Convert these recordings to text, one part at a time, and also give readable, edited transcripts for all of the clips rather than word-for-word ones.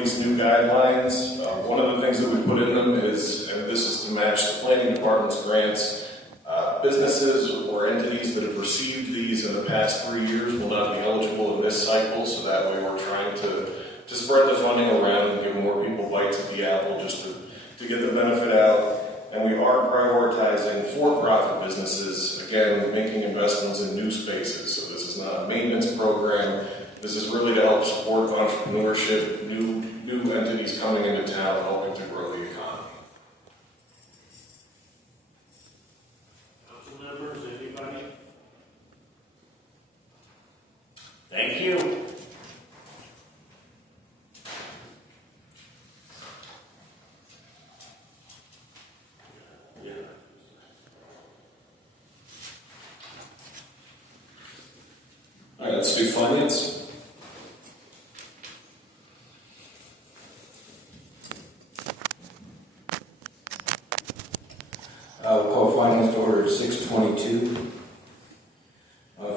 release new guidelines. One of the things that we put in them is, and this is to match the planning department's grants, businesses or entities that have received these in the past 3 years will not be eligible in this cycle, so that way we're trying to spread the funding around and give more people bites at the apple just to get the benefit out. And we are prioritizing for-profit businesses, again, making investments in new spaces. So this is not a maintenance program. This is really to help support entrepreneurship, new entities coming into town, helping to grow the economy. Council members, anybody? Thank you. All right, let's do finance. We'll call finance to order 622.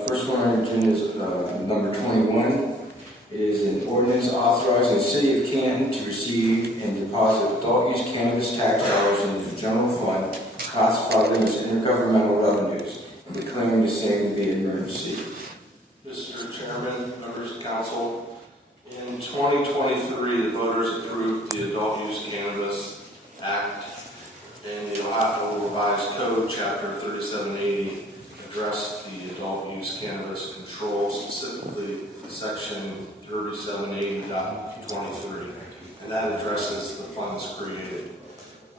First one on our agenda is number 21. It is an ordinance authorizing the city of Canton to receive and deposit adult use cannabis tax dollars into the general fund, classified them as intergovernmental revenues, and declaring the same to be an emergency. Mr. Chairman, members of council, in 2023, the voters approved the Adult Use Cannabis Act, and the Ohio Revised Code, Chapter 3780, addressed the adult use cannabis control, specifically Section 3780.23, and that addresses the funds created.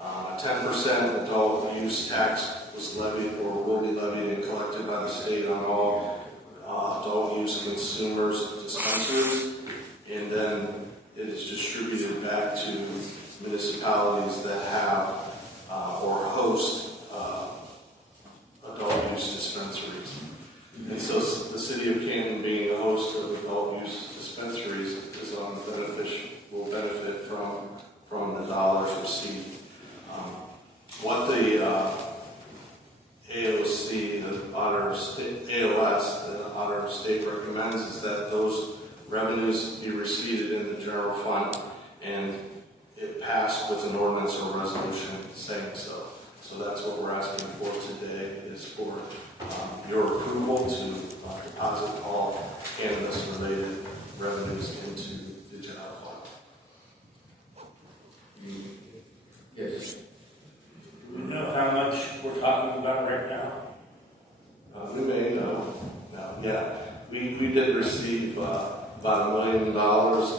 A 10% adult use tax was levied or will be levied and collected by the state on all adult use consumers dispensaries, and then it is distributed back to municipalities that have or host adult use dispensaries. And so the city of Canton, being the host of adult use dispensaries, is will benefit from the dollars received. What the AOC, the Auditor State, AOS, the Auditor State recommends is that those revenues be received in the general fund, and it passed with an ordinance or resolution saying so. So that's what we're asking for today, is for your approval to deposit all cannabis-related revenues into the general fund. Yes. Do we know how much we're talking about right now? We may know. Yeah, we did receive about $1 million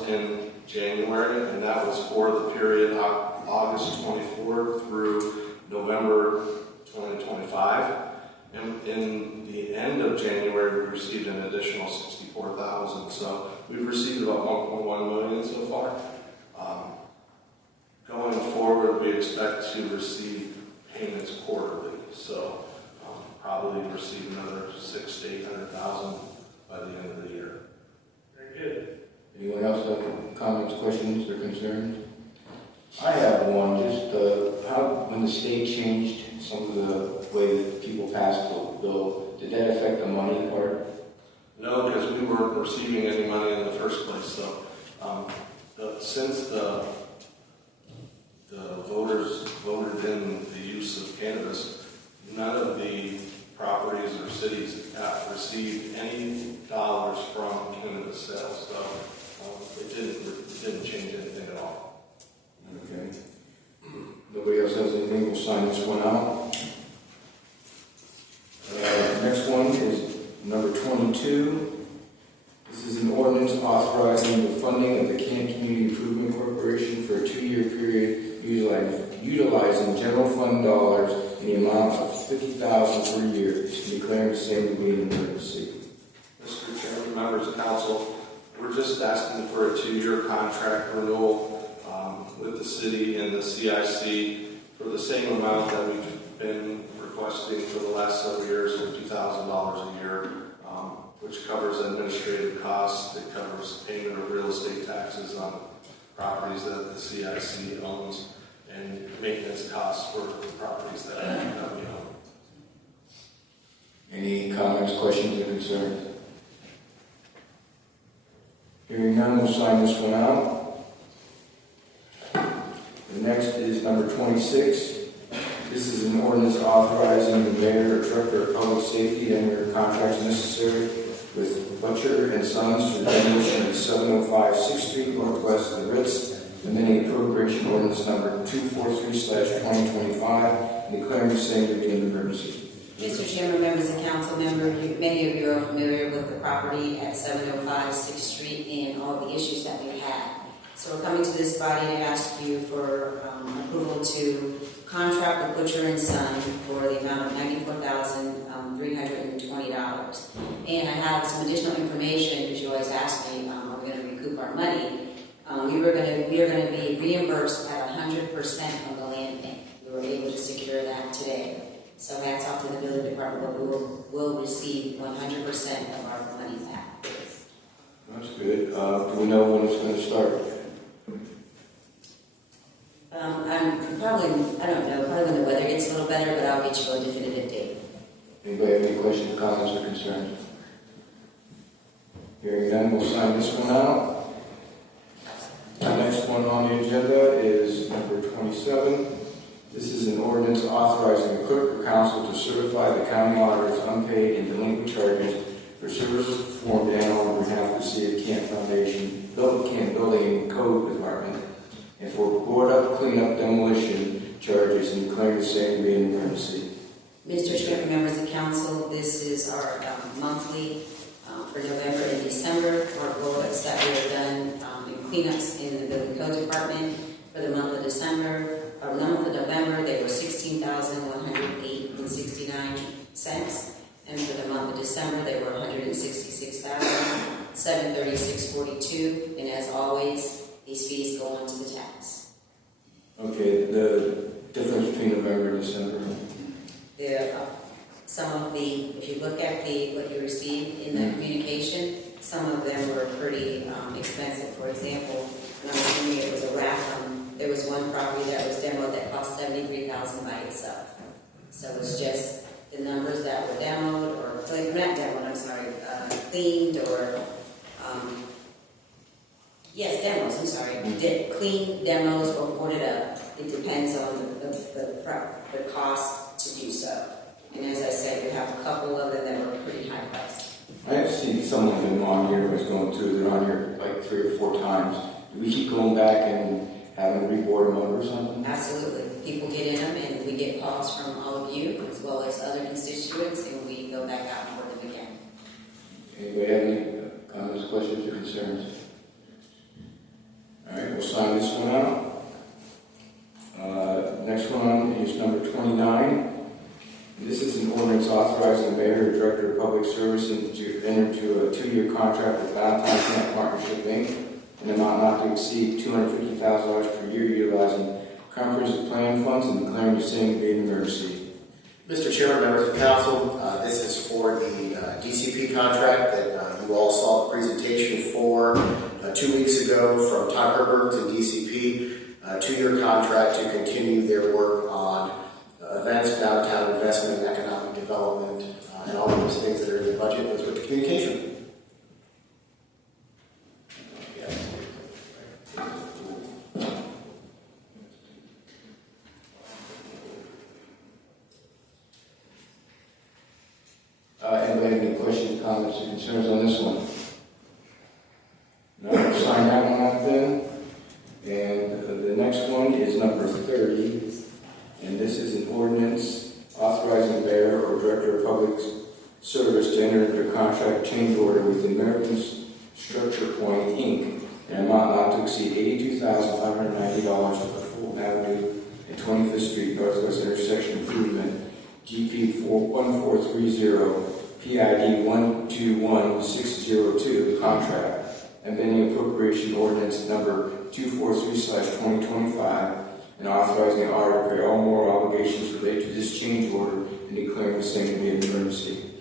in January, and that was for the period August 24 through November 2025. And in the end of January, we received an additional $64,000. So we've received about $1.1 million so far. Going forward, we expect to receive payments quarterly. So probably receive another $600,000 to $800,000 by the end of the year. Very good. Anyone else have comments, questions, or concerns? I have one. Just how, when the state changed some of the way that people passed the bill, did that affect the money part? No, because we weren't receiving any money in the first place. So since the voters voted in the use of cannabis, none of the properties or cities have received any dollars from cannabis sales. So it didn't change anything at all. Okay. Nobody else has anything? We'll sign this one out. Next one is number 22. This is an ordinance authorizing the funding of the Canton Community Improvement Corporation for a 2-year period utilizing general fund dollars in the amount of $50,000 per year and declaring the same to be an emergency. Mr. Chairman, members of council, we're just asking for a 2-year contract renewal with the city and the CIC for the same amount that we've been requesting for the last several years, of $2,000 a year, which covers administrative costs. It covers payment of real estate taxes on properties that the CIC owns, and maintenance costs for the properties that we own. Any comments, questions, or concerns? Hearing none, we'll sign this one out. next is number 26. This is an ordinance authorizing the mayor or director of public safety to enter contracts necessary with Butcher and Sons for the demolition of 705 6th Street northwest of the Ritz, amending appropriation ordinance number 243/2025, and declaring the same to be an emergency. Mr. Chairman, members of council, many of you are familiar with the property at 705 6th Street and all the issues that we've had. So we're coming to this body to ask you for approval to contract with Butcher and Son for the amount of $94,320. And I have some additional information, because you always ask me, are we going to recoup our money? We are going to be reimbursed at 100% of the land bank. We were able to secure that today. So hats off to the building department, but we will receive 100% of our money back. That's good. Do we know when it's going to start? I don't know, probably when the weather gets a little better, but I'll get you a definitive date. Anybody have any questions, comments, or concerns? Hearing none, we'll sign this one out. The next one on the agenda is number 27. This is an ordinance authorizing the clerk of council to certify the county auditor's unpaid and delinquent charges for services performed and on behalf of the City of Canton Foundation, Canton Building and Code Department, and for board up, cleanup, demolition charges, and declaring the same to be an emergency. Mr. Chairman, members of council, this is our monthly for November and December. Our bullets that we have done in cleanups in the Building Code Department for the month of December. The month of November, they were $16,108.69, and for the month of December, they were $166,736.42. And as always, these fees go on to the tax. Okay, the difference between November and December. Some of the, if you look at what you received in the communication, some of them were pretty expensive. For example, when I was doing it was a raft. There was one property that was demoed that cost $73,000 by itself. So it's just the numbers that were demoed, or not demoed, I'm sorry, cleaned, or yes, demos. I'm sorry, clean demos or boarded up. It depends on the cost to do so. And as I said, we have a couple of them that were pretty high priced. I have seen some of them on here. I was going through. They're on here like 3 or 4 times. Do we keep going back and having to reboard them over or something? Absolutely. People get in them, and we get calls from all of you, as well as other constituents, and we go back out and board them again. Anybody have any comments, questions, or concerns? All right, we'll sign this one out. Next one is number 29. This is an ordinance authorizing the mayor or director of public service to enter into a 2-year contract with Valentine Camp Partnership, Inc., an amount not to exceed $250,000 per year, utilizing comprehensive plan funds and declaring the same to be an emergency. Mr. Chairman, members of council, this is for the DCP contract that you all saw the presentation for 2 weeks ago from Todd Herbert to DCP, a 2-year contract to continue their work on events, downtown investment, and economic development, and all of those things that are in the budget, those with the communication. Anybody have any questions, comments, or concerns on this one? No, we'll sign that one out then. And the next one is number 30. And this is an ordinance authorizing the mayor or director of public service to enter into a contract change order with American Structure Point, Inc., an amount not to exceed $82,590 for the Fulton Avenue and 25th Street Northwest Intersection Improvement, GP 1430, PID 121602 contract, amending appropriation ordinance number 243/2025, and authorizing the auditor to pay all moral obligations related to this change order and declaring the same to be an emergency.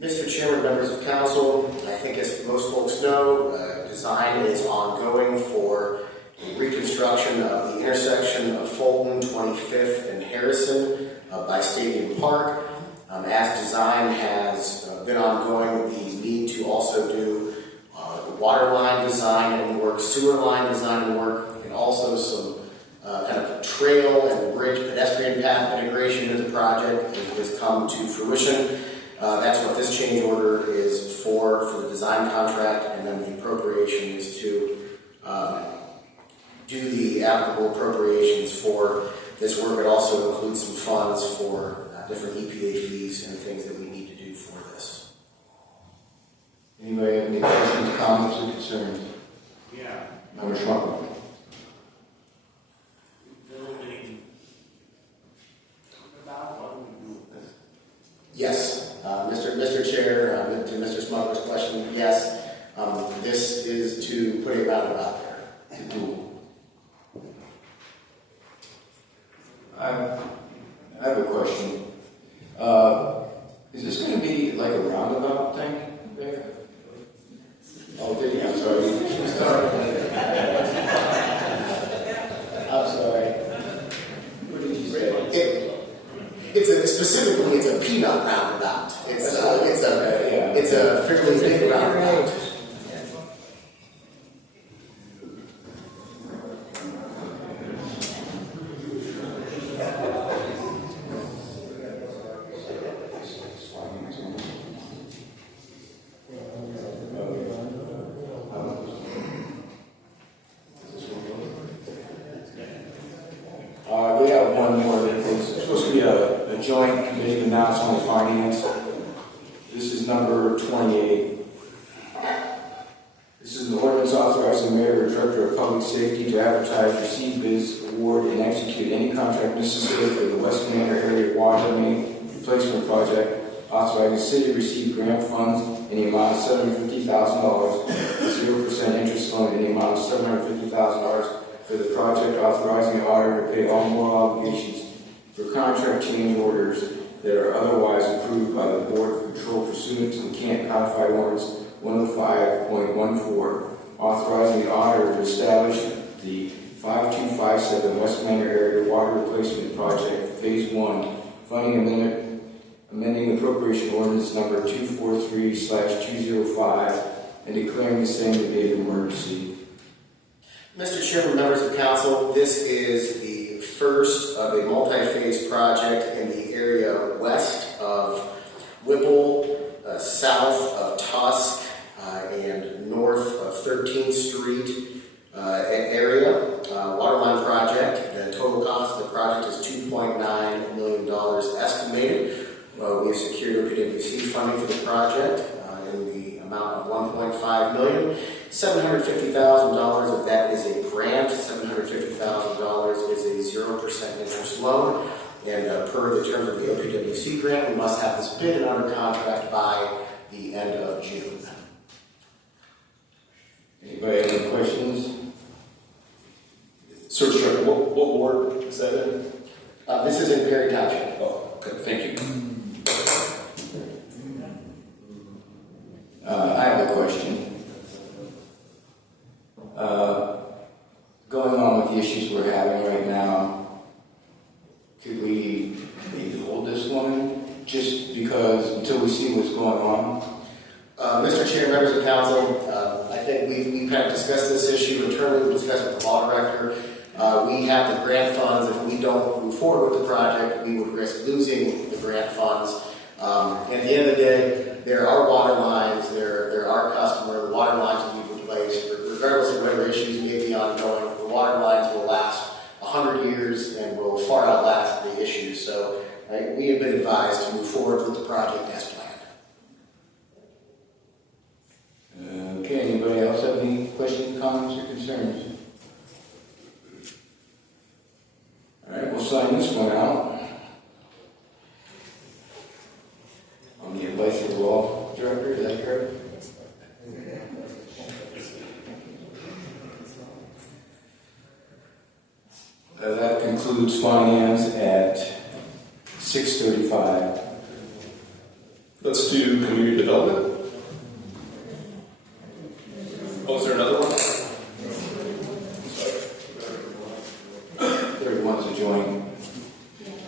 Mr. Chairman, members of council, I think as most folks know, design is ongoing for the reconstruction of the intersection of Fulton, 25th, and Harrison by Stadium Park. As design has been ongoing, the need to also do water line design and work, sewer line design and work, and also some kind of trail and bridge pedestrian path integration into the project has come to fruition. That's what this change order is for the design contract, and then the appropriation is to do the applicable appropriations for this work. It also includes some funds for different EPA fees and things that we need to do for this. Anybody have any questions, comments, or concerns? Yeah. Member Schmucker? Building. About what we do with this. Yes, Mr. Chair, to Mr. Smuggler's question, yes, this is to put a roundabout there. To do. I have a question. Is this going to be like a roundabout thing there? Oh, did you? I'm sorry. I'm sorry. What did you say? Specifically, it's a peanut roundabout. It's a fairly big roundabout. We have one more. It's supposed to be a joint committee, but now it's only finance. This is number 28. This is an ordinance authorizing the mayor or director of public safety to advertise, receive bids, award, and execute any contract necessary for the West Manor area water main replacement project, authorizing the city to receive grant funds in the amount of $750,000, 0% interest loan in the amount of $750,000 for the project, authorizing the auditor to pay all moral obligations for contract change orders that are otherwise approved by the Board of Control pursuant to the Canton Codified Ordinance 105.14, authorizing the auditor to establish the 5257 West Manor Area Water Replacement Project Phase 1 funding amending appropriation ordinance number 243/205 and declaring the same to be an emergency. Mr. Chairman, members of council, this is the first of a multi-phase project in the area west of Whipple, south of Tusk, and north of 13th Street area. Waterline project. The total cost of the project is $2.9 million estimated. We've secured OPWC funding for the project in the amount of $1.5 million. $750,000 of that is a grant. $750,000 is a 0% interest loan. And per the terms of the OPWC grant, we must have this bid and under contract by the end of June. Anybody have any questions? Search Director, what ward is that in? This is in Perry Township. Oh, okay, thank you. I have a question. Going on with the issues we're having right now, could we maybe hold this one just because until we see what's going on? Mr. Chair, members of council, I think we kind of discussed this issue internally. We discussed with the law director. We have the grant funds. If we don't move forward with the project, we would risk losing the grant funds. At the end of the day, there are water lines. There are customer water lines that we've replaced. Regardless of whatever issues may be ongoing, the water lines will last 100 years and will far outlast the issues. So we have been advised to move forward with the project as planned. Okay, anybody else have any questions, comments, or concerns? All right, we'll sign this one out. On the advice of the law director, is that correct? That concludes finance at 6:35. Let's do community development. Oh, is there another one? Sorry. 31's a joint.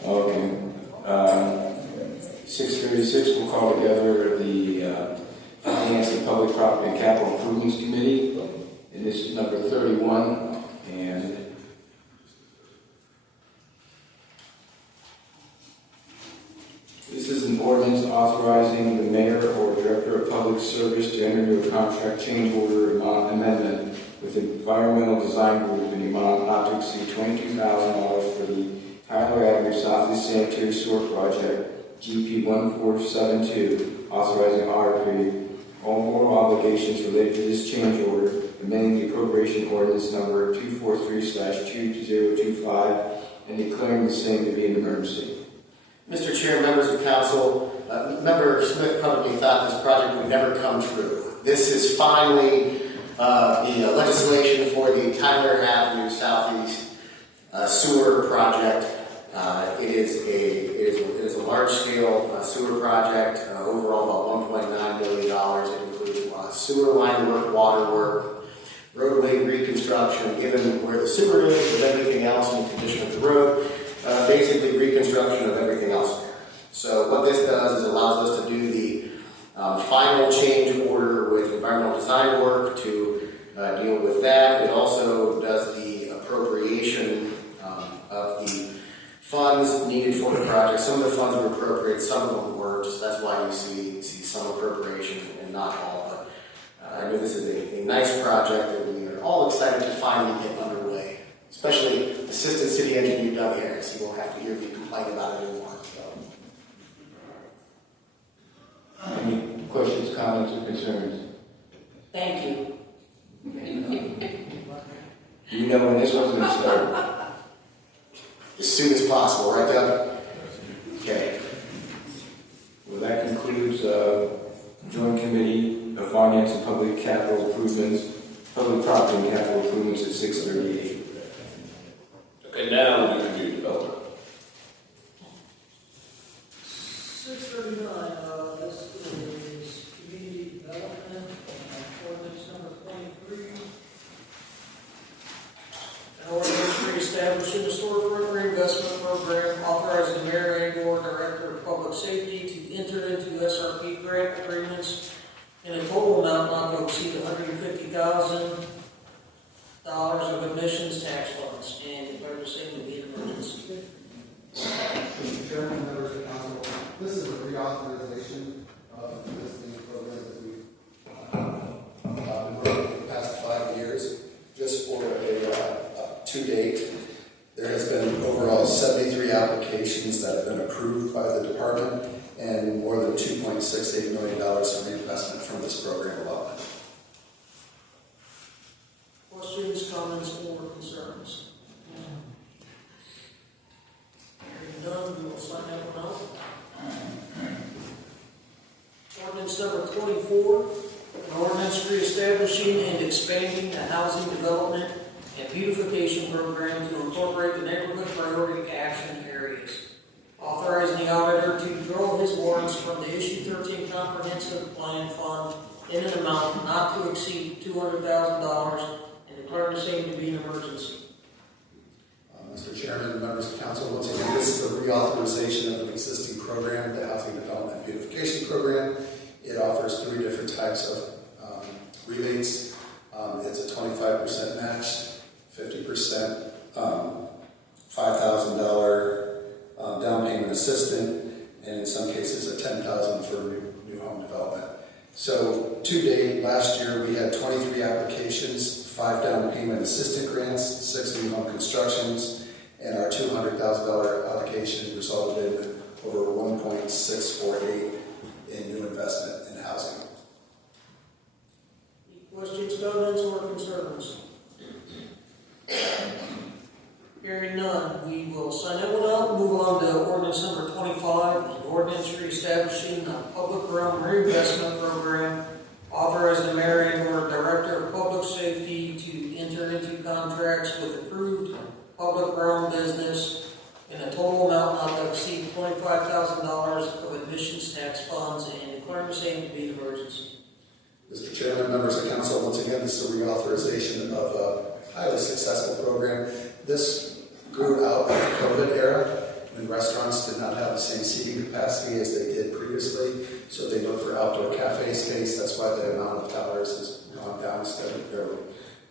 Okay. 6:36, we'll call together the Finance and Public Property and Capital Improvements Committee. And this is number 31. And authorizing the mayor or director of public service to enter into a contract change order amendment with Environmental Design Group in the amount not to exceed $22,000 for the Tyler Avenue Southeast Sanitary Sewer Project, GP 1472, authorizing RFP. All moral obligations related to this change order, amending the appropriation ordinance number 243/2025, and declaring the same to be an emergency. Mr. Chair, members of council, Member Smith probably thought this project would never come true. This is finally the legislation for the Tyler Avenue Southeast Sewer Project. It is a large-scale sewer project, overall about $1.9 million. It includes sewer line work, water work, roadway reconstruction, given where the sewer is, with everything else and the condition of the road, basically reconstruction of everything else there. So what this does is allows us to do the final change order with environmental design work to deal with that. It also does the appropriation of the funds needed for the project. Some of the funds were appropriated, some of them weren't. So that's why you see some appropriation and not all. But I know this is a nice project that we are all excited to finally get underway. Especially Assistant City Engineer Doug Harris. He won't have to hear me complain about it anymore. So. Any questions, comments, or concerns? Thank you. Do you know when this one's going to start? As soon as possible, right, Doug? Okay. Well, that concludes Joint Committee of Finance and Public Capital Improvements, Public Property and Capital Improvements at 6:38. Okay, now we do community development. 639, this is community development, ordinance number 23. An ordinance reestablishing the storefront reinvestment program, authorizing the mayor and/or director of public safety to enter into SRP grant agreements in a total amount not to exceed $150,000 of admissions tax funds, and declare the same to be an emergency. Mr. Chairman, members of council, this is a reauthorization of existing programs that we've been running for the past 5 years. Just for to date, there has been overall 73 applications that have been approved by the department and more than $2.68 million of reinvestment from this program alone. Questions, comments, or concerns? Hearing none, we will sign that one out. Ordinance number 24, an ordinance reestablishing and expanding the housing development and beautification program to incorporate the neighborhood priority action areas. Authorizing the auditor to draw his warrants from the issue 13 comprehensive plan fund in an amount not to exceed $200,000 and declare the same to be an emergency. Mr. Chairman, members of council, once again, this is a reauthorization of an existing program, the Housing Development Beautification Program. It offers 3 different types of rebates. It's a 25% match, 50% $5,000 down payment assistance, and in some cases a $10,000 for new home development. So to date, last year we had 23 applications, 5 down payment assistance grants, 6 new home constructions, and our $200,000 allocation resulted in over $1.648 in new investment in housing. Questions, comments, or concerns? Hearing none, we will sign that one out. Move on to ordinance number 25, an ordinance reestablishing a public realm reinvestment program, authorizing the mayor and/or director of public safety to enter into contracts with approved public realm business in a total amount not to exceed $25,000 of admissions tax funds and declaring the same to be an emergency. Mr. Chairman, members of council, once again, this is a reauthorization of a highly successful program. This grew out of the COVID era when restaurants did not have the same seating capacity as they did previously, so they looked for outdoor cafe space. That's why the amount of dollars has gone down instead of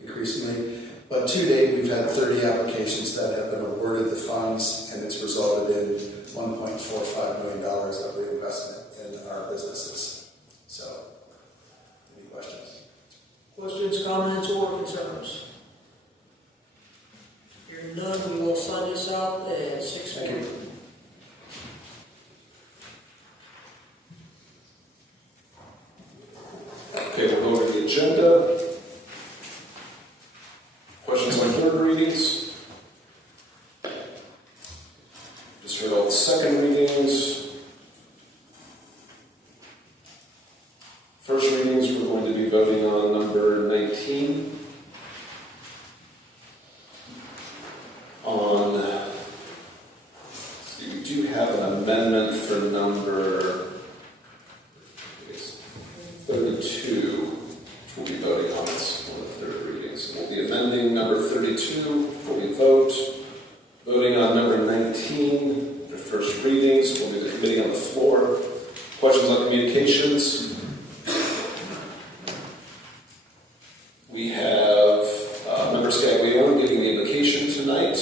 increasingly. But to date, we've had 30 applications that have been awarded the funds, and it's resulted in $1.45 million of reinvestment in Questions, comments, or concerns? Hearing none, we will sign this out at 6 p.m. Okay, we'll go over the agenda. Questions on third readings? Just heard all the second readings. First readings, we're going to be voting on number 19. We do have an amendment for number 32, which we'll be voting on this on the third reading. So we'll be amending number 32 before we vote. Voting on number 19 for first readings. We'll be the committee on the floor. Questions on communications? We have Member Scaglione giving the invocation tonight,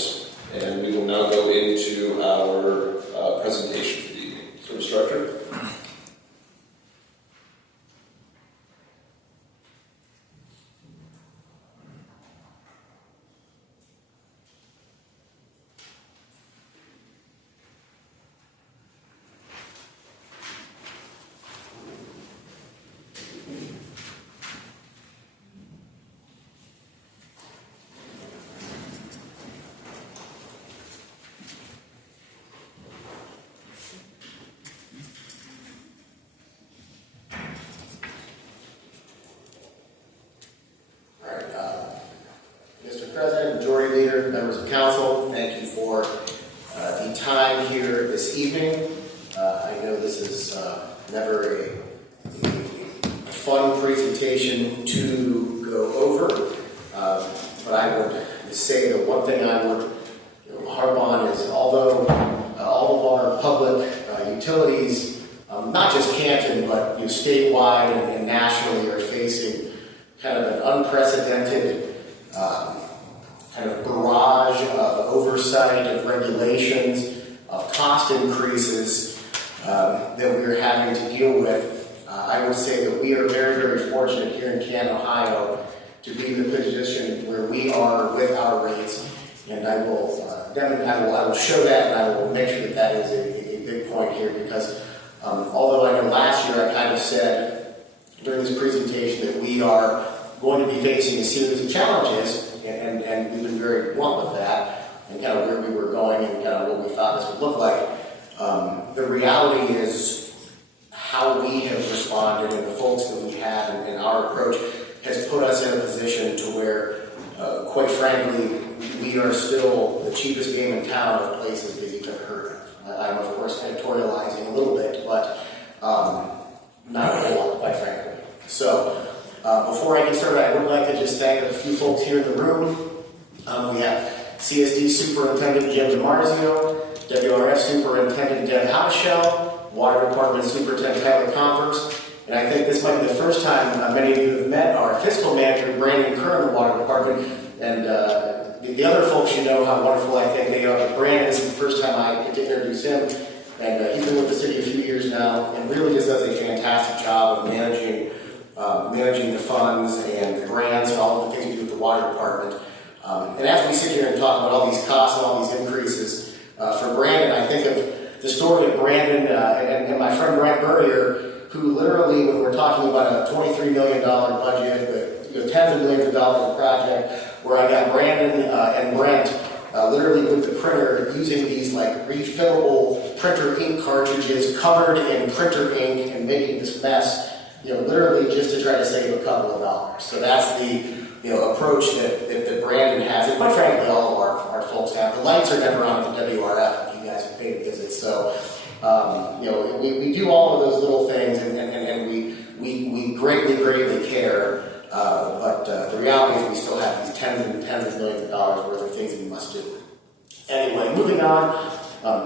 and we will now go into our presentation for the evening. So, Instructor. Mr. President, Majority Leader, members of council, thank you for the time here this evening. I know this is never a fun presentation to go over, but I would say the one thing I would harp on is although all of our public utilities, not just Canton, but statewide and nationally are facing kind of an unprecedented kind of barrage of oversight, of regulations, of cost increases that we're having to deal with. I would say that we are very, very fortunate here in Canton, Ohio, to be in the position where we are with our rates, and I will show that, and I will make sure that that is a big point here, because although I know last year I kind of said during this presentation that we are going to be facing a series of challenges, and we've been very blunt with that, and kind of where we were going and kind of what we thought this would look like. The reality is how we have responded and the folks that we have and our approach has put us in a position to where, quite frankly, we are still the cheapest game in town of places that you've ever heard of. I'm, of course, editorializing a little bit, but not a whole lot, quite frankly. So, before I get started, I would like to just thank a few folks here in the room. We have CSD Superintendent Jim DiMarzio, WRF Superintendent Deb Hauschel, Water Department Superintendent Tyler Converse, and I think this might be the first time many of you have met our fiscal manager, Brandon Kerr, in the Water Department, and the other folks, you know how wonderful I think they are. But Brandon, this is the first time I get to introduce him, and he's been with the city a few years now, and really just does a fantastic job of managing the funds and the grants and all of the things we do with the Water Department. And as we sit here and talk about all these costs and all these increases, for Brandon, I think of the story of Brandon and my friend Brent Burrier, who literally, when we're talking about a $23 million budget, but tens of millions of dollars of project, where I got Brandon and Brent literally with the printer using these like refillable printer ink cartridges covered in printer ink and making this mess, literally just to try to save a couple of dollars. So that's the approach that Brandon has, and quite frankly, all of our folks have. The lights are never on at the WRF if you guys have paid a visit. So, we do all of those little things, and we greatly, greatly care. But the reality is we still have these tens and tens of millions of dollars worth of things that we must do. Anyway, moving on,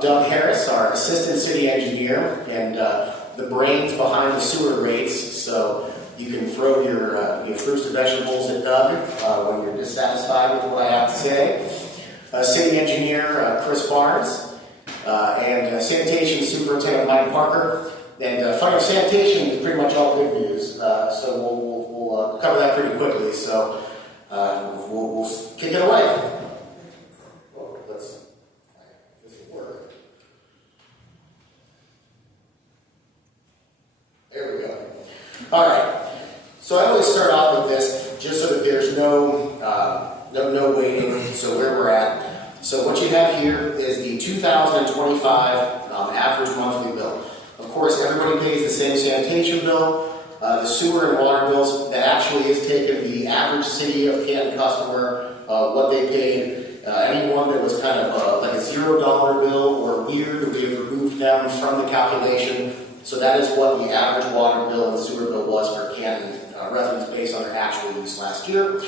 Doug Harris, our assistant city engineer, and the brains behind the sewer rates. So you can throw your fruits and vegetables at Doug when you're dissatisfied with what I have to say. City engineer Chris Barnes, and sanitation superintendent Mike Parker. And fire sanitation is pretty much all good news. So we'll cover that pretty quickly. So we'll kick it away. Well, this will work. There we go. All right. So I always start off with this, just so that there's no waiting. So where we're at. So what you have here is the 2025 average monthly bill. Of course, everybody pays the same sanitation bill. The sewer and water bills, that actually is taken the average city of Canton customer, what they paid. Anyone that was kind of like a $0 bill or weird, we have removed them from the calculation. So that is what the average water bill and sewer bill was for Canton residents based on their actual use last year.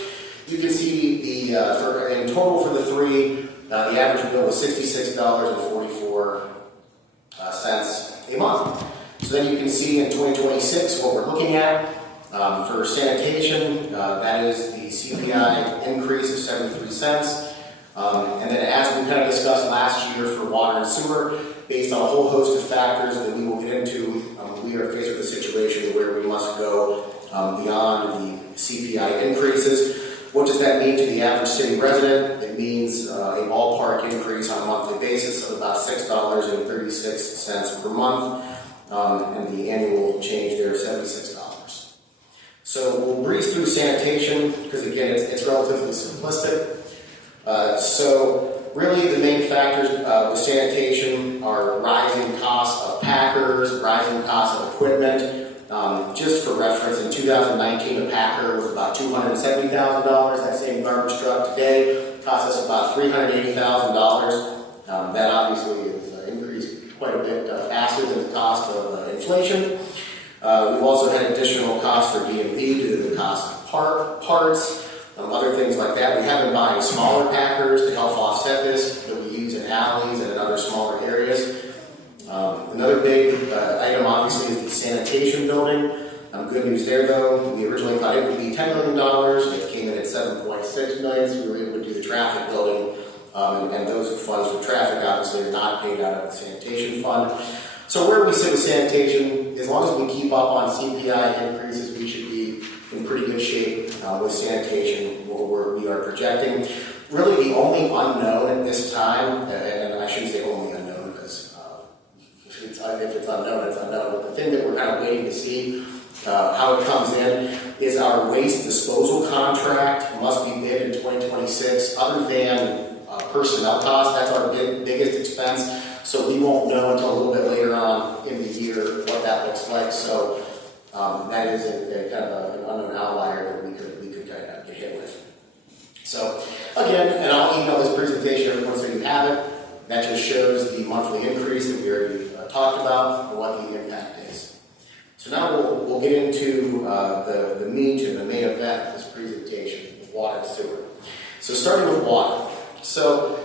You can see the in total for the three, the average bill was $66.44 a month. So then you can see in 2026 what we're looking at. For sanitation, that is the CPI increase of 73 cents. And then as we kind of discussed last year for water and sewer, based on a whole host of factors that we will get into, we are faced with a situation where we must go beyond the CPI increases. What does that mean to the average city resident? It means a ballpark increase on a monthly basis of about $6.36 per month. And the annual change there is $76. So we'll breeze through sanitation because again it's relatively simplistic. So really the main factors with sanitation are rising costs of packers, rising costs of equipment. Just for reference, in 2019 a packer was about $270,000. That same garbage truck today costs us about $380,000. That obviously is increased quite a bit faster than the cost of inflation. We've also had additional costs for DMV due to the cost of parts, other things like that. We have been buying smaller packers to help offset this that we use in alleys and in other smaller areas. Another big item obviously is the sanitation building. Good news there though, we originally thought it would be $10 million. It came in at $7.6 million, so we were able to do the traffic building. And those funds for traffic obviously are not paid out of the sanitation fund. So where we sit with sanitation, as long as we keep up on CPI increases, we should be in pretty good shape with sanitation, where we are projecting. Really the only unknown at this time, and I shouldn't say only unknown because if it's unknown, it's unknown, but the thing that we're kind of waiting to see how it comes in is our waste disposal contract must be bid in 2026, other than personnel costs. That's our biggest expense. So we won't know until a little bit later on in the year what that looks like. So that is a kind of an unknown outlier that we could kind of get hit with. So again, and I'll email this presentation everyone so you have it. That just shows the monthly increase that we already talked about and what the impact is. So now we'll get into the meat and the main event of this presentation, with water and sewer. So starting with water. So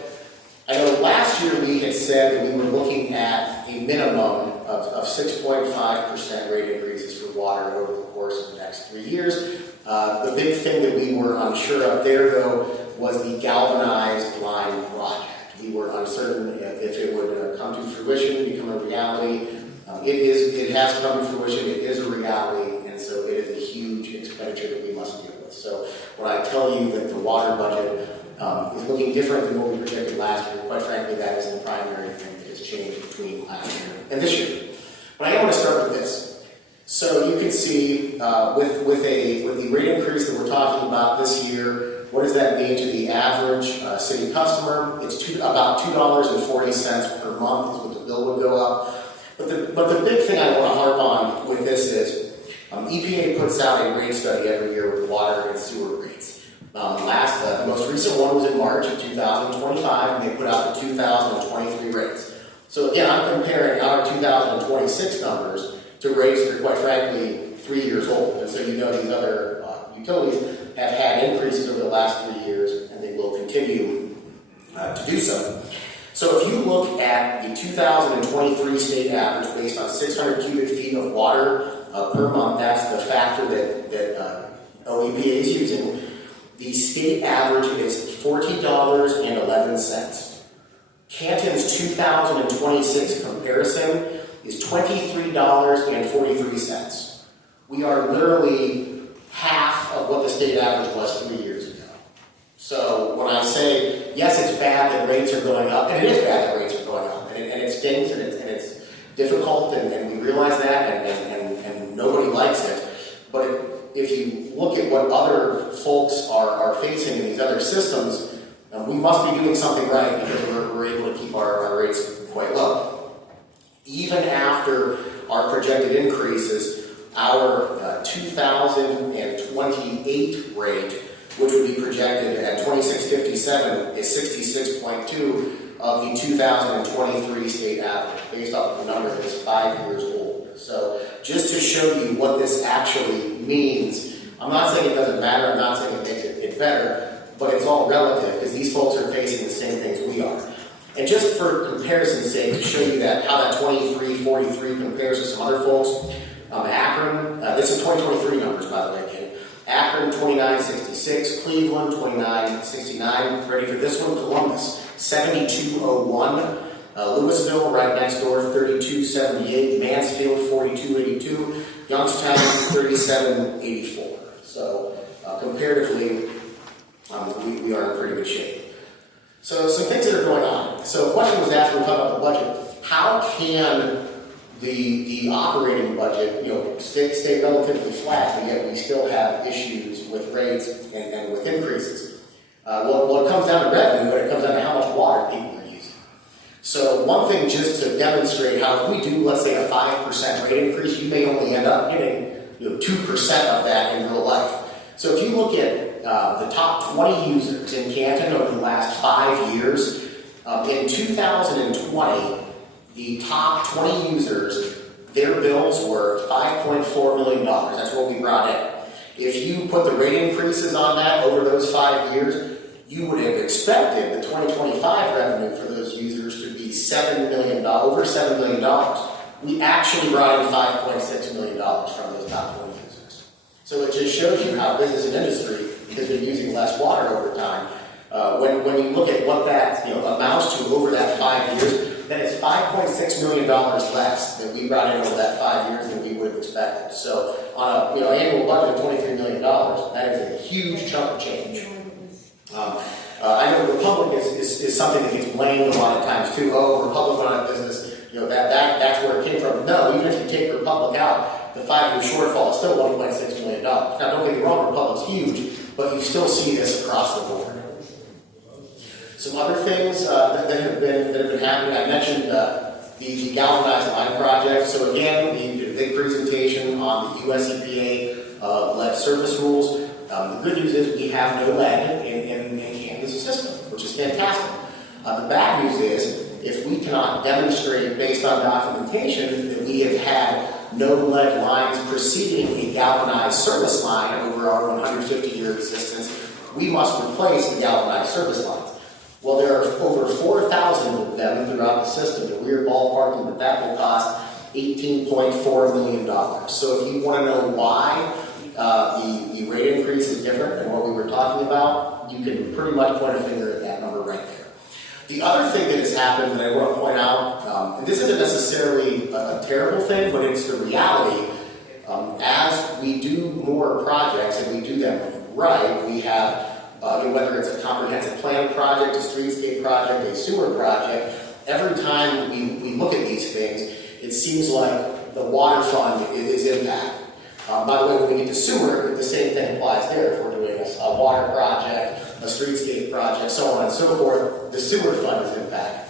I know last year we had said that we were looking at a minimum of 6.5% rate increases for water over the course of the next 3 years. The big thing that we were unsure of there, though, was the galvanized line project. We were uncertain if it would come to fruition, become a reality. It has come to fruition, it is a reality, and so it is a huge expenditure that we must deal with. So when I tell you that the water budget is looking different than what we projected last year, quite frankly, that is the primary thing that has changed between last year and this year. But I want to start with this. So you can see with the rate increase that we're talking about this year, what does that mean to the average city customer? It's about $2.40 per month is what the bill would go up. But the big thing I want to harp on with this is EPA puts out a rate study every year with water and sewer rates. The most recent one was in March of 2025, and they put out the 2023 rates. So again, I'm comparing our 2026 numbers to rates that are quite frankly 3 years old. And so you know these other utilities have had increases over the last 3 years, and they will continue to do so. So if you look at the 2023 state average based on 600 cubic feet of water per month, that's the factor that OEPA is using. The state average is $40.11. Canton's 2026 comparison is $23.43. We are literally half of what the state average was 3 years ago. So when I say, yes, it's bad that rates are going up, and it is bad that rates are going up, and it stings, and it's difficult, and we realize that, and nobody likes it. But if you look at what other folks are facing in these other systems, we must be doing something right because we're able to keep our rates quite low. Even after our projected increases, our 2028 rate, which would be projected at 2657, is 66.2 of the 2023 state average, based off of the number that's 5 years old. So just to show you what this actually means, I'm not saying it doesn't matter, I'm not saying it makes it better, but it's all relative because these folks are facing the same things we are. And just for comparison's sake, to show you that how that 2343 compares to some other folks, Akron, this is 2023 numbers, by the way, again. Akron, 2966, Cleveland, 2969. Ready for this one? Columbus, 7201. Louisville, right next door, 3278. Mansfield, 4282. Youngstown, 3784. So, comparatively, we are in pretty good shape. So, some things that are going on. So, a question was asked when we talked about the budget. How can the operating budget, stay relatively flat, but yet we still have issues with rates and with increases? Well, it comes down to revenue, but it comes down to how much water people are using. So one thing just to demonstrate how if we do, let's say, a 5% rate increase, you may only end up getting 2% of that in real life. So if you look at the top 20 users in Canton over the last 5 years, in 2020, the top 20 users, their bills were $5.4 million. That's what we brought in. If you put the rate increases on that over those 5 years, you would have expected the 2025 revenue for those users to be over $7 million. We actually brought in $5.6 million from those top 20 users. So it just shows you how business and industry has been using less water over time. When you look at what that amounts to over that 5 years, then it's $5.6 million less that we brought in over that 5 years than we would have expected. So on an annual budget of $23 million, that is a huge chunk of change. I know Republic is something that gets blamed a lot of times too. Oh, Republic went out of business. That's where it came from. No, even if you take Republic out, the 5-year shortfall is still $1.6 million. Now, don't get me wrong, Republic's huge, but you still see this across the board. Some other things that have been happening. I mentioned the galvanized line project. So again, we did a big presentation on the US EPA lead service rules. The good news is we have no lead in Canton's system, which is fantastic. The bad news is if we cannot demonstrate based on documentation that we have had no lead lines preceding a galvanized service line over our 150-year existence, we must replace the galvanized service lines. Well, there are over 4,000 of them throughout the system, and we're ballparking that will cost $18.4 million. So if you want to know why the rate increase is different than what we were talking about, you can pretty much point a finger at that number right there. The other thing that has happened that I want to point out, and this isn't necessarily a terrible thing, but it's the reality. As we do more projects and we do them right, we have whether it's a comprehensive plan project, a streetscape project, a sewer project, every time we look at these things, it seems like the water fund is impacted. By the way, when we get to sewer, the same thing applies there. If we're doing a water project, a streetscape project, so on and so forth, the sewer fund is impacted.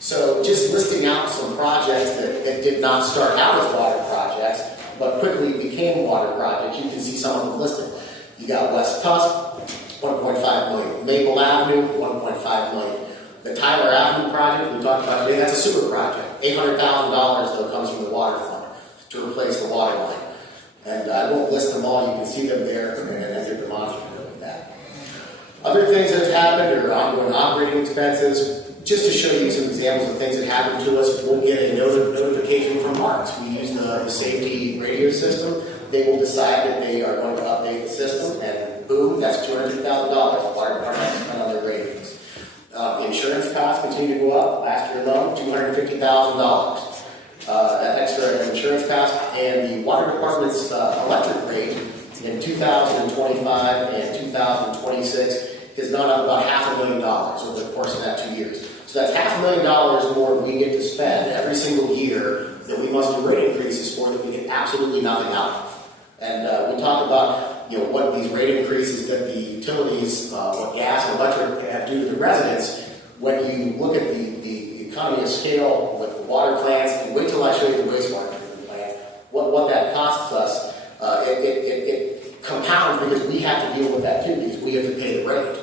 So just listing out some projects that did not start out as water projects, but quickly became water projects, you can see some of them listed. You got West Tusk, $1.5 million. Maple Avenue, $1.5 million. The Tyler Avenue project we talked about today, that's a sewer project. $800,000 though comes from the water fund to replace the water line. And I won't list them all, you can see them there, and they're demonstrative of that. Other things that have happened are ongoing operating expenses. Just to show you some examples of things that happened to us, we'll get a notification from Marks. We use the safety radio system. They will decide that they are going to update the system, and boom, that's $250,000 the fire department has spent on their radios. The insurance costs continue to go up. Last year alone, $250,000. That extra insurance cost, and the water department's electric rate in 2025 and 2026 has gone up about $500,000 over the course of that 2 years. So that's $500,000 more we get to spend every single year that we must do rate increases for that we get absolutely nothing out of. And we talk about what these rate increases that the utilities, what gas and electric have to do to the residents. When you look at the economy of scale with the water plants, and wait till I show you the wastewater treatment plant, what that costs us, it compounds because we have to deal with that too, because we have to pay the rate.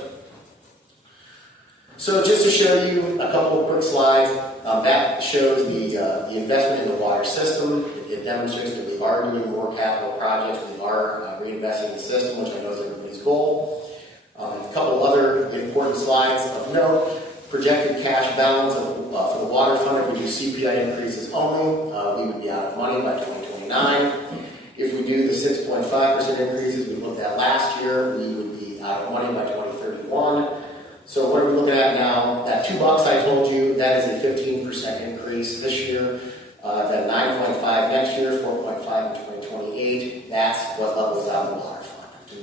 So just to show you a couple of quick slides, that shows the investment in the water system. It demonstrates that we are doing more capital projects. We are reinvesting in the system, which I know is everybody's goal. A couple other important slides of note. Projected cash balance for the water fund, if we do CPI increases only, we would be out of money by 2029. If we do the 6.5% increases we looked at last year, we would be out of money by 2031. So what are we looking at now? That $2 I told you, that is a 15% increase this year. Then 9.5 next year, 4.5 in 2028. That's what levels out the water fund to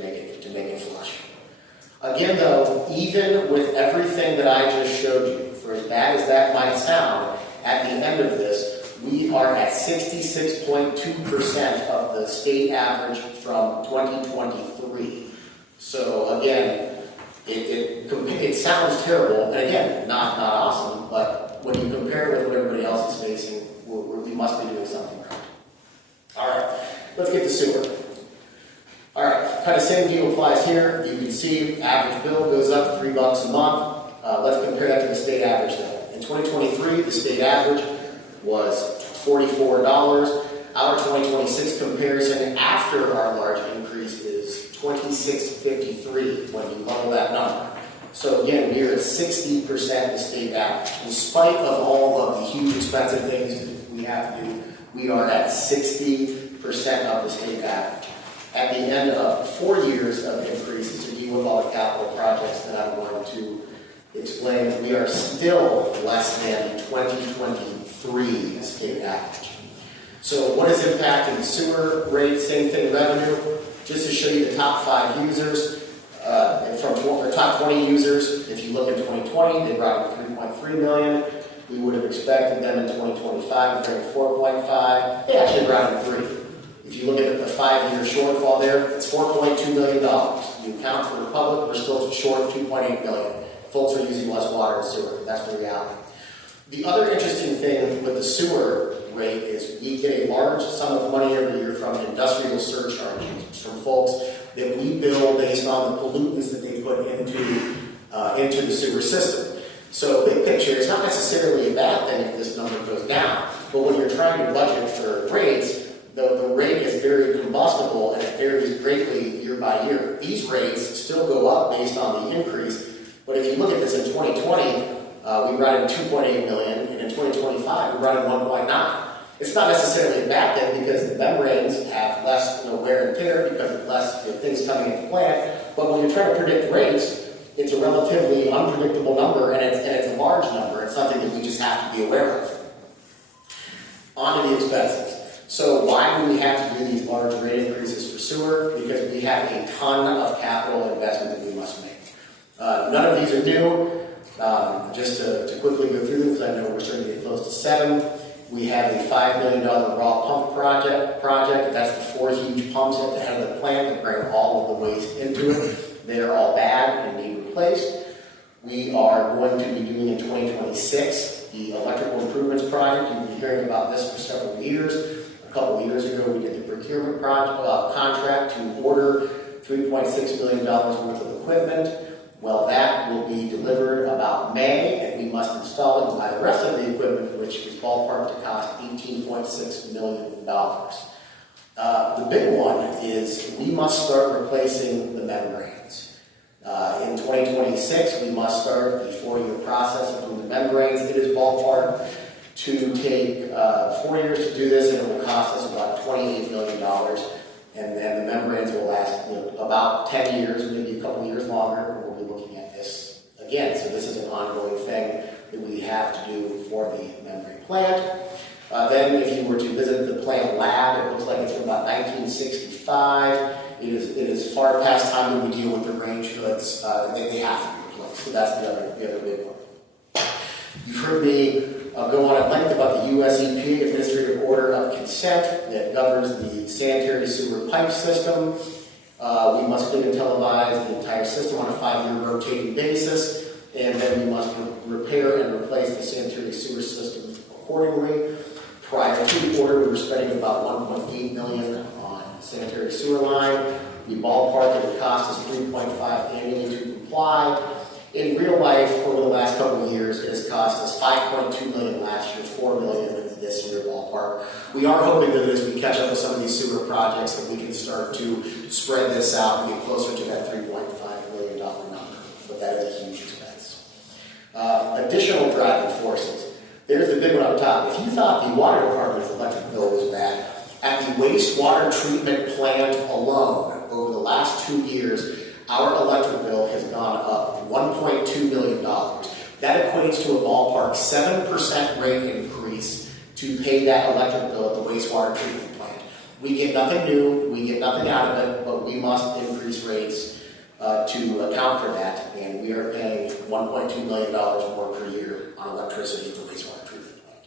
make it flush. Again, though, even with everything that I just showed you, for as bad as that might sound, at the end of this, we are at 66.2% of the state average from 2023. So again, it sounds terrible, and again, not awesome, but when you compare it with what everybody else is facing, we must be doing something right. All right, let's get to sewer. All right, kind of same deal applies here. You can see average bill goes up $3 a month. Let's compare that to the state average though. In 2023, the state average was $44. Our 2026 comparison after our large increase is $26.53 when you level that number. So again, we're at 60% the state average. In spite of all of the huge expensive things that we have to do, we are at 60% of the state average. At the end of 4 years of increases to deal with all the capital projects that I'm going to explain, we are still less than 2023 state average. So what is impacting the sewer rate? Same thing, revenue. Just to show you the top 5 users, from the top 20 users, if you look at 2020, they brought in $3.3 million. We would have expected them in 2025 to bring 4.5. They actually brought in 3. If you look at the 5-year shortfall there, it's $4.2 million. You account for the public, we're still short $2.8 million. Folks are using less water and sewer. That's the reality. The other interesting thing with the sewer rate is we get a large sum of money every year from industrial surcharges from folks that we bill based on the pollutants that they put into the sewer system. So big picture, it's not necessarily a bad thing if this number goes down, but when you're trying to budget for rates, the rate is very combustible and it varies greatly year by year. These rates still go up based on the increase, but if you look at this in 2020, we brought in $2.8 million, and in 2025 we brought in $1.9. It's not necessarily a bad thing because the membranes have less wear and tear because of less things coming into plant, but when you're trying to predict rates, it's a relatively unpredictable number and it's a large number. It's something that we just have to be aware of. On to the expenses. So why do we have to do these large rate increases for sewer? Because we have a ton of capital investment that we must make. None of these are new. Just to quickly go through them, because I know we're starting to get close to 7. We have a $5 million raw pump project. That's the 4 huge pumps at the head of the plant that bring all of the waste into it. They are all bad and need replaced. We are going to be doing in 2026 the electrical improvements project. You've been hearing about this for several years. A couple of years ago, we did the procurement contract to order $3.6 million worth of equipment. Well, that will be delivered about May, and we must install it and buy the rest of the equipment, which is ballpark to cost $18.6 million. The big one is we must start replacing the membranes. In 2026, we must start the 4-year process of doing the membranes. It is ballpark to take 4 years to do this, and it will cost us about $28 million. And then the membranes will last about 10 years, maybe a couple years longer. We'll be looking at this again. So this is an ongoing thing that we have to do for the membrane plant. Then if you were to visit the plant lab, it looks like it's from about 1965. It is far past time that we deal with the range hoods. They have to be replaced. So that's the other big one. You've heard me go on at length about the U.S. EPA Administrative Order of Consent that governs the sanitary sewer pipe system. We must clean and televise the entire system on a 5-year rotating basis, and then we must repair and replace the sanitary sewer system accordingly. Prior to the order, we were spending about $1.8 million on sanitary sewer line. We ballpark it would cost us $3.5 annually to comply. In real life, over the last couple of years, it has cost us $5.2 million last year, $4 million this year ballpark. We are hoping that as we catch up with some of these sewer projects, that we can start to spread this out and get closer to that $3.5 million number. But that is a huge expense. Additional driving forces. There's the big one up top. If you thought the water department's electric bill was bad, at the wastewater treatment plant alone, over the last 2 years, our electric bill has gone up $1.2 million. That equates to a ballpark 7% rate increase to pay that electric bill at the wastewater treatment plant. We get nothing new, we get nothing out of it, but we must increase rates to account for that, and we are paying $1.2 million more per year on electricity at the wastewater treatment plant.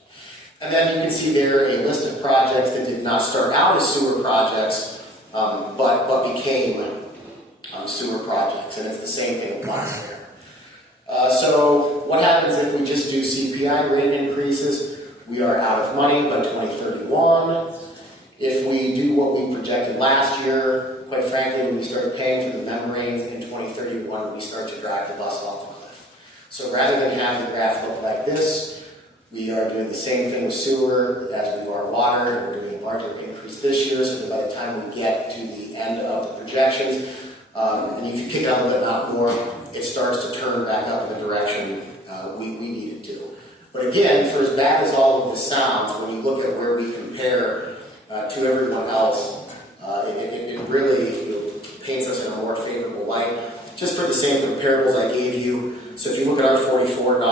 And then you can see there a list of projects that did not start out as sewer projects, but became sewer projects, and it's the same thing with water there. So what happens if we just do CPI rate increases? We are out of money by 2031. If we do what we projected last year, quite frankly, when we start paying for the membranes in 2031, we start to drive the bus off the cliff. So rather than have the graph look like this, we are doing the same thing with sewer as we do our water. We're doing a larger increase this year, so that by the time we get to the end of the projections, and if you kick out a little bit out more, it starts to turn back up in the direction we need it to. But again, for as bad as all of this sounds, when you look at where we compare to everyone else, it really paints us in a more favorable light. Just for the same comparables I gave you, so if you look at our $44,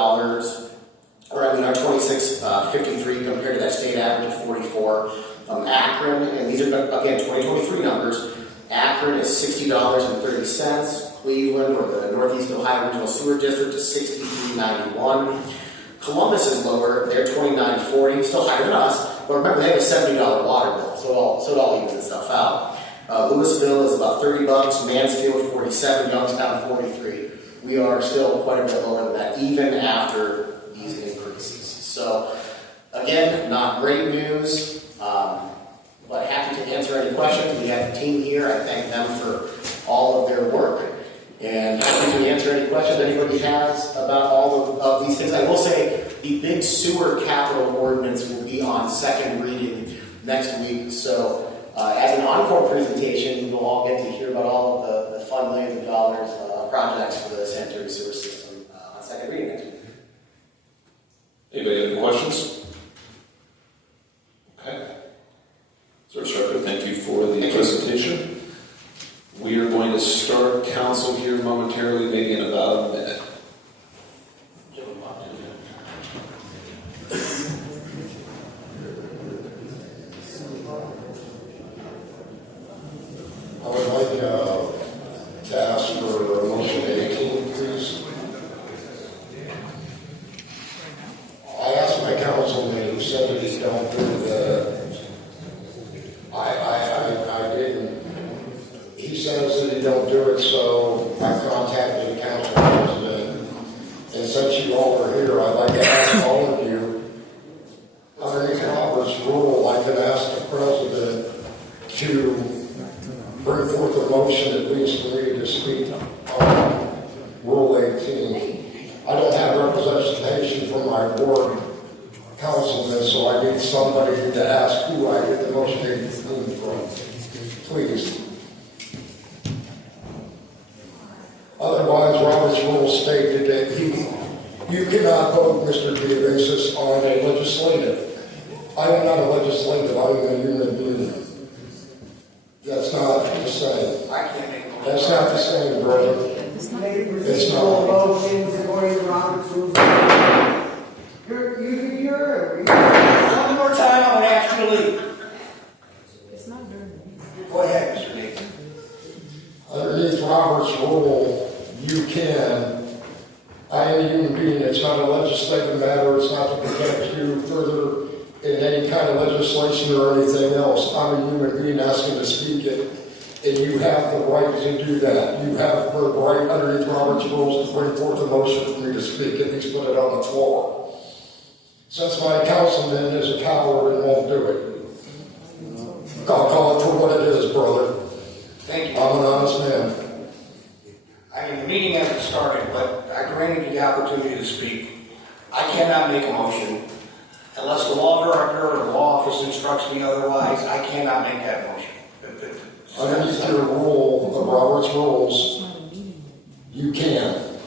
or our 26.53 compared to that state average of 44, Akron, and these are again 2023 numbers. Akron is $60.30. Cleveland, or the Northeast Ohio Regional Sewer District, is $63.91. Columbus is lower; they're $29.40, still higher than us. But remember, they have a $70 water bill, so it all evens itself out. Louisville is about $30. Mansfield $47. Youngstown $43. We are still quite a bit lower than that, even after these increases. So, again, not great news. But happy to answer any questions. We have the team here. I thank them for all of their work. And happy to answer any questions anybody has about all of these things. I will say the big sewer capital ordinance will be on second reading next week. So as an encore presentation, we will all get to hear about all of the fun millions of dollars projects for the sanitary sewer system on second reading next week. Anybody have any questions? Okay. Sir Stricker, thank you for the presentation. We are going to start council here momentarily, maybe in about a minute. I would like to ask for a motion 18, please. I asked my councilman who said that he don't do the. I didn't. He says that he don't do it, so I contacted the council president, and since you all are here, I'd like to ask all of you, underneath Robert's rule, I could ask the president to bring forth a motion at least for me to speak on Rule 18. I don't have representation from my ward councilman, so I need somebody to ask who I get the motion 18 from. Please. Otherwise, Robert's rules stated that you cannot vote, Mr. Diabasis, on a legislative. I am not a legislative, I am a human being. That's not the same. That's not the same, brother. It's not. Motions according to Robert's rules. One more time, I'm going to ask you to leave. Go ahead, Mr. Nathan. not a legislative matter, it's not to protect you further in any kind of legislation or anything else. I'm a human being asking to speak it, and you have the right to do that. You have the right underneath Robert's rules to bring forth a motion for me to speak, at least put it on the floor. Since my councilman is a coward and won't do it, I'll call it for what it is, brother. Thank you. I'm an honest man. I mean, the meeting hasn't started, but I granted you the opportunity to speak. I cannot make a motion unless the law director or the law office instructs me otherwise. I cannot make that motion. Underneath your rule of Robert's rules, you can.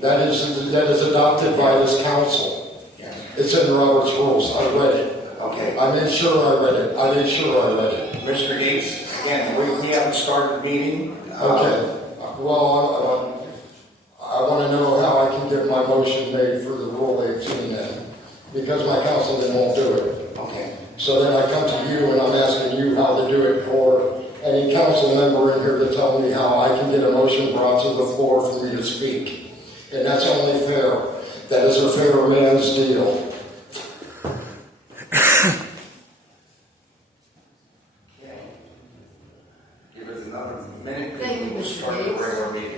That is adopted by this council. Yes. It's in Robert's rules. I read it. Okay. I made sure I read it. I made sure I read it. Mr. Gates, again, we haven't started the meeting. Okay. Well, I want to know how I can get my motion made for the Rule 18 then, because my councilman won't do it. Okay. So then I come to you and I'm asking you how to do it, or any council member in here to tell me how I can get a motion brought to the floor for me to speak. And that's only fair. That is a fair man's deal. Okay. Give it another minute. Thank you, We'll Mr. start the Gates. regular meeting.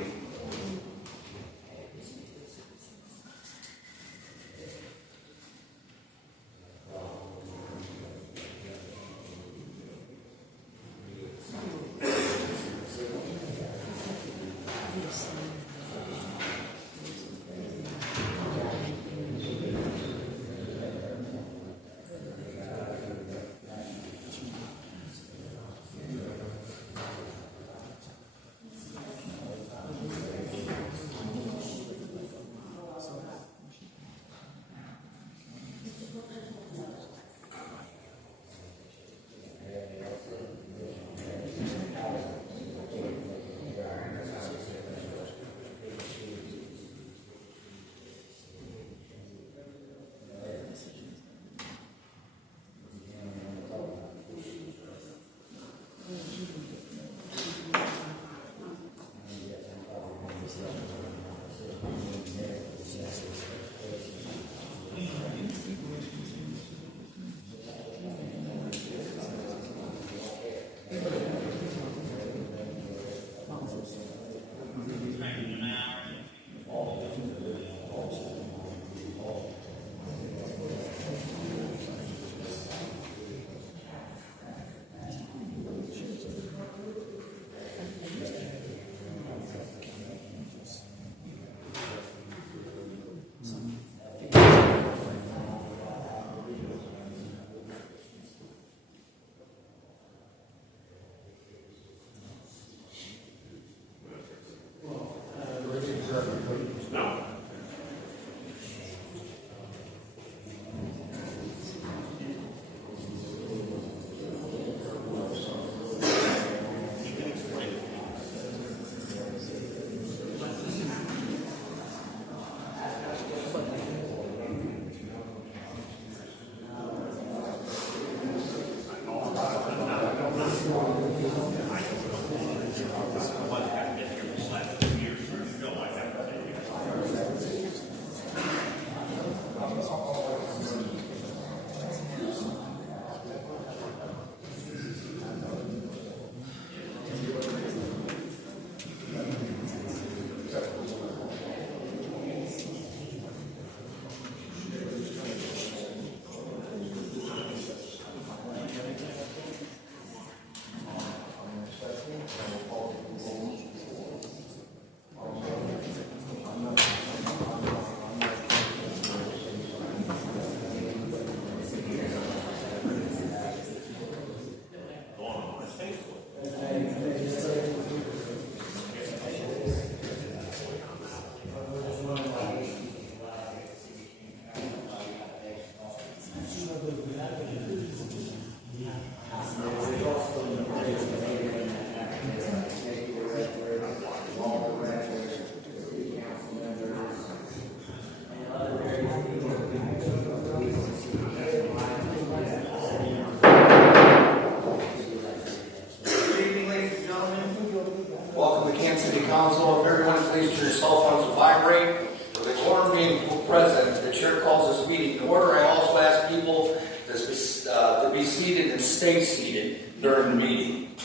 president, the chair calls this meeting to order. I also ask people to be seated and stay seated during the meeting.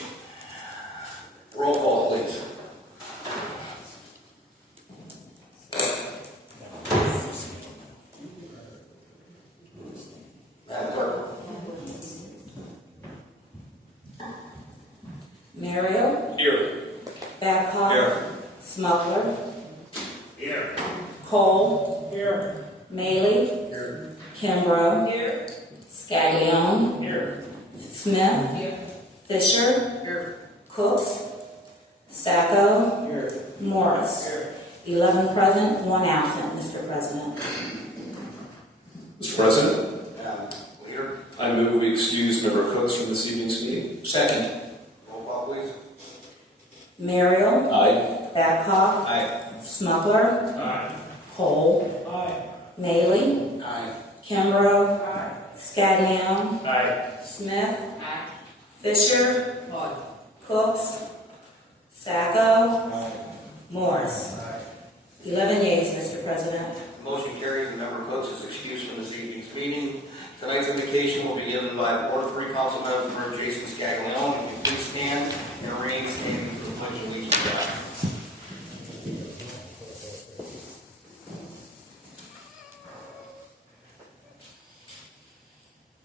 Roll call, please. Madam Clerk. Mario, Here. Babcock, Here. Smuggler, Here. Cole, Here. Maley, Kimbrough, Scaglione, Here. Smith, Fisher, Cooks, Sacco, Morris. 11 present, 1 absent, Mr. President. Mr. President, Madam Leader. I move we excuse Member Cooks from this evening's meeting. Second. Roll call, please. Mario, Aye. Babcock, Aye. Smuggler, Aye. Cole, Aye. Maley, Aye. Kimbrough, Scaglione, Aye. Smith, Fisher, Cooks, Sacco, Morris. 11 yeas, Mr. President. Motion carries. The member Cooks is excused from this evening's meeting. Tonight's invocation will be given by Ward 3 Council Member Jason Scaglione. If you please stand and remain standing for the pledge of allegiance to God.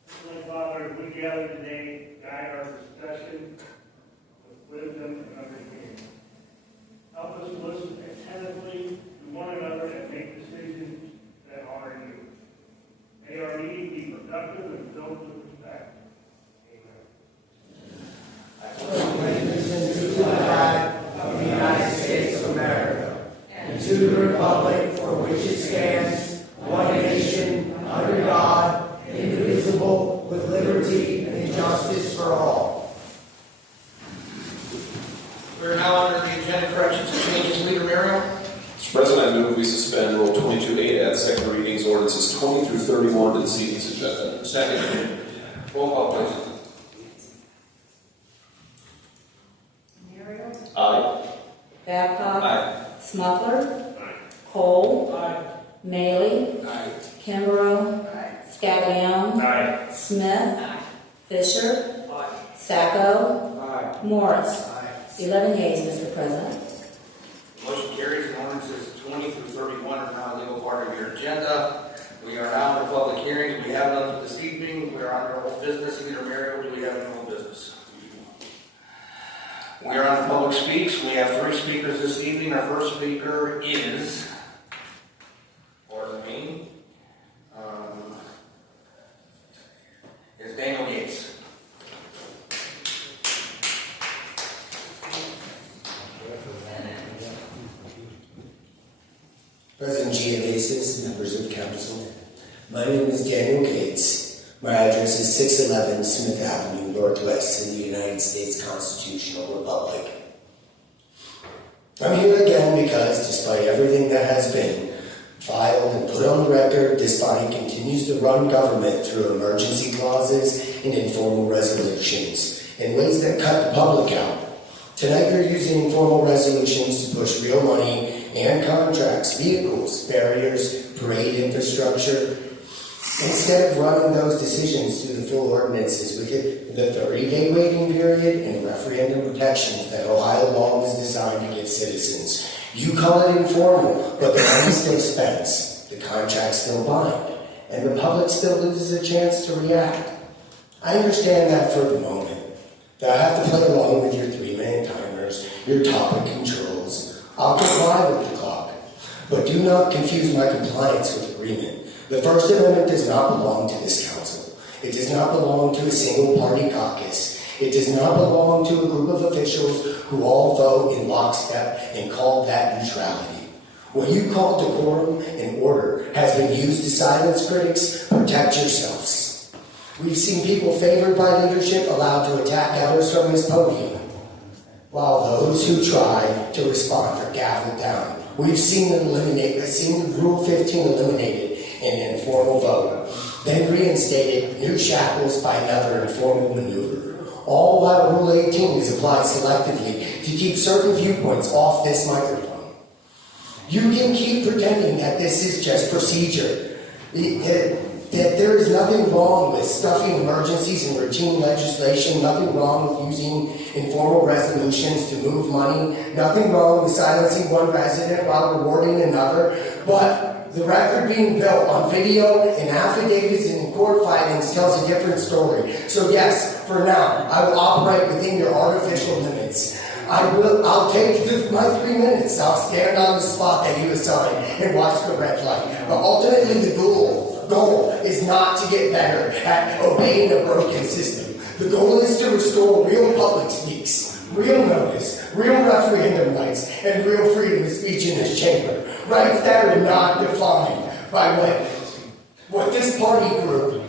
Heavenly Father, as we gather today, guide our discussion with wisdom and understanding. Help us listen attentively to one another and make decisions that honor you. May our meeting be productive and filled with respect. Amen. Allegiance to the flag of the United States of America and to the republic for which it stands, one nation, under God, indivisible, with liberty and justice for all. We're now under the agenda corrections and changes. Leader Mario. Mr. President, I move we suspend Rule 22.8, add second readings, ordinances 20 through 31 to this evening's agenda. Second. Roll call, please. Aye. Babcock, Aye. Smuggler, Cole, Aye. Maley, Aye. Kimbrough, Scaglione, Aye. Smith, Fisher, Sacco, Morris. 11 yeas, Mr. President. Motion carries. And ordinances 20 through 31 are now a legal part of your agenda. We are now in public hearings. We have none for this evening. We are under old business. Leader Mario, do we have any old business? We are on public speaks. We have 3 speakers this evening. Our first speaker is, is Daniel Gates. President Giovanis, members of council, my name is Daniel Gates. My address is 611 Smith Avenue, Northwest, in the United States Constitutional Republic. I'm here again because, despite everything that has been filed and put on record, this body continues to run government through emergency clauses and informal resolutions in ways that cut the public out. Tonight you're using informal resolutions to push real money and contracts, vehicles, barriers, parade infrastructure, instead of running those decisions through the full ordinances with the 30-day waiting period and referendum protections that Ohio law was designed to give citizens. You call it informal, but the money still spends, the contracts still bind, and the public still loses a chance to react. I understand that for the moment, that I have to play along with your 3-minute timers, your topic controls. I'll comply with the clock, but do not confuse my compliance with agreement. The First Amendment does not belong to this council. It does not belong to a single-party caucus. It does not belong to a group of officials who all vote in lockstep and call that neutrality. What you call decorum and order has been used to silence critics. Protect yourselves. We've seen people favored by leadership allowed to attack others from this podium, while those who try to respond are gavelled down. We've seen Rule 15 eliminated in an informal vote, then reinstated new shackles by another informal maneuver, all while Rule 18 is applied selectively to keep certain viewpoints off this microphone. You can keep pretending that this is just procedure. That there is nothing wrong with stuffing emergencies and routine legislation, nothing wrong with using informal resolutions to move money, nothing wrong with silencing one resident while rewarding another, but the record being built on video and affidavits and in court filings tells a different story. So yes, for now, I will operate within your artificial limits. I'll take my 3 minutes. I'll stand on the spot that you assign and watch the red light. But ultimately the goal is not to get better at obeying a broken system. The goal is to restore real public speaks, real notice, real referendum rights, and real freedom of speech in this chamber. Rights that are not defined by what this party group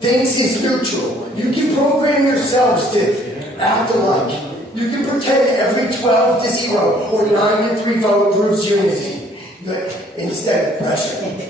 thinks is neutral. You can program yourselves to act alike. You can pretend every 12-0 or 9-3 vote proves unity, but instead of pressure.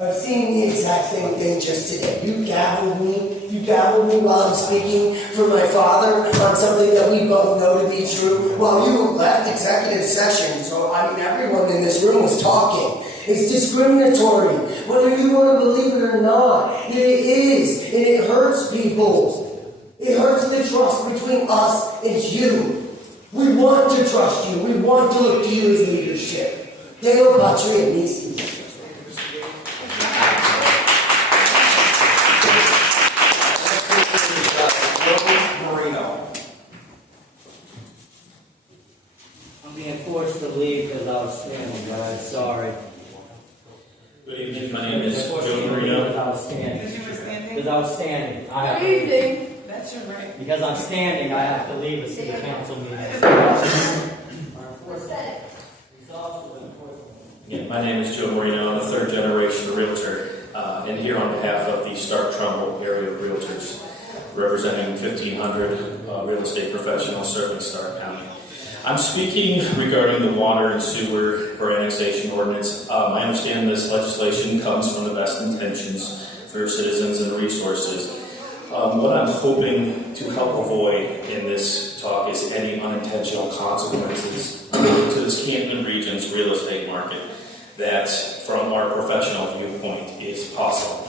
I've seen the exact same thing just today. You gabbled me while I'm speaking for my father on something that we both know to be true, while you left executive session. So, everyone in this room was talking. It's discriminatory, whether you want to believe it or not. It is, and it hurts people. It hurts the trust between us and you. We want to trust you. We want to look to you as leadership. Deo Patria Nisi. I'm being forced to leave because I was standing, guys. Sorry. Good evening. My name is Joe Marino. Because I was standing. Because you were standing? Because I was standing. Good evening. That's your right. Because I'm standing, I have to leave a city council meeting. Yeah, my name is Joe Marino. I'm a third-generation realtor, and here on behalf of the Stark-Trumbull area of realtors, representing 1,500 real estate professionals serving Stark County. I'm speaking regarding the water and sewer for annexation ordinance. I understand this legislation comes from the best intentions for your citizens and resources. What I'm hoping to help avoid in this talk is any unintentional consequences to this Canton region's real estate market that, from our professional viewpoint, is possible.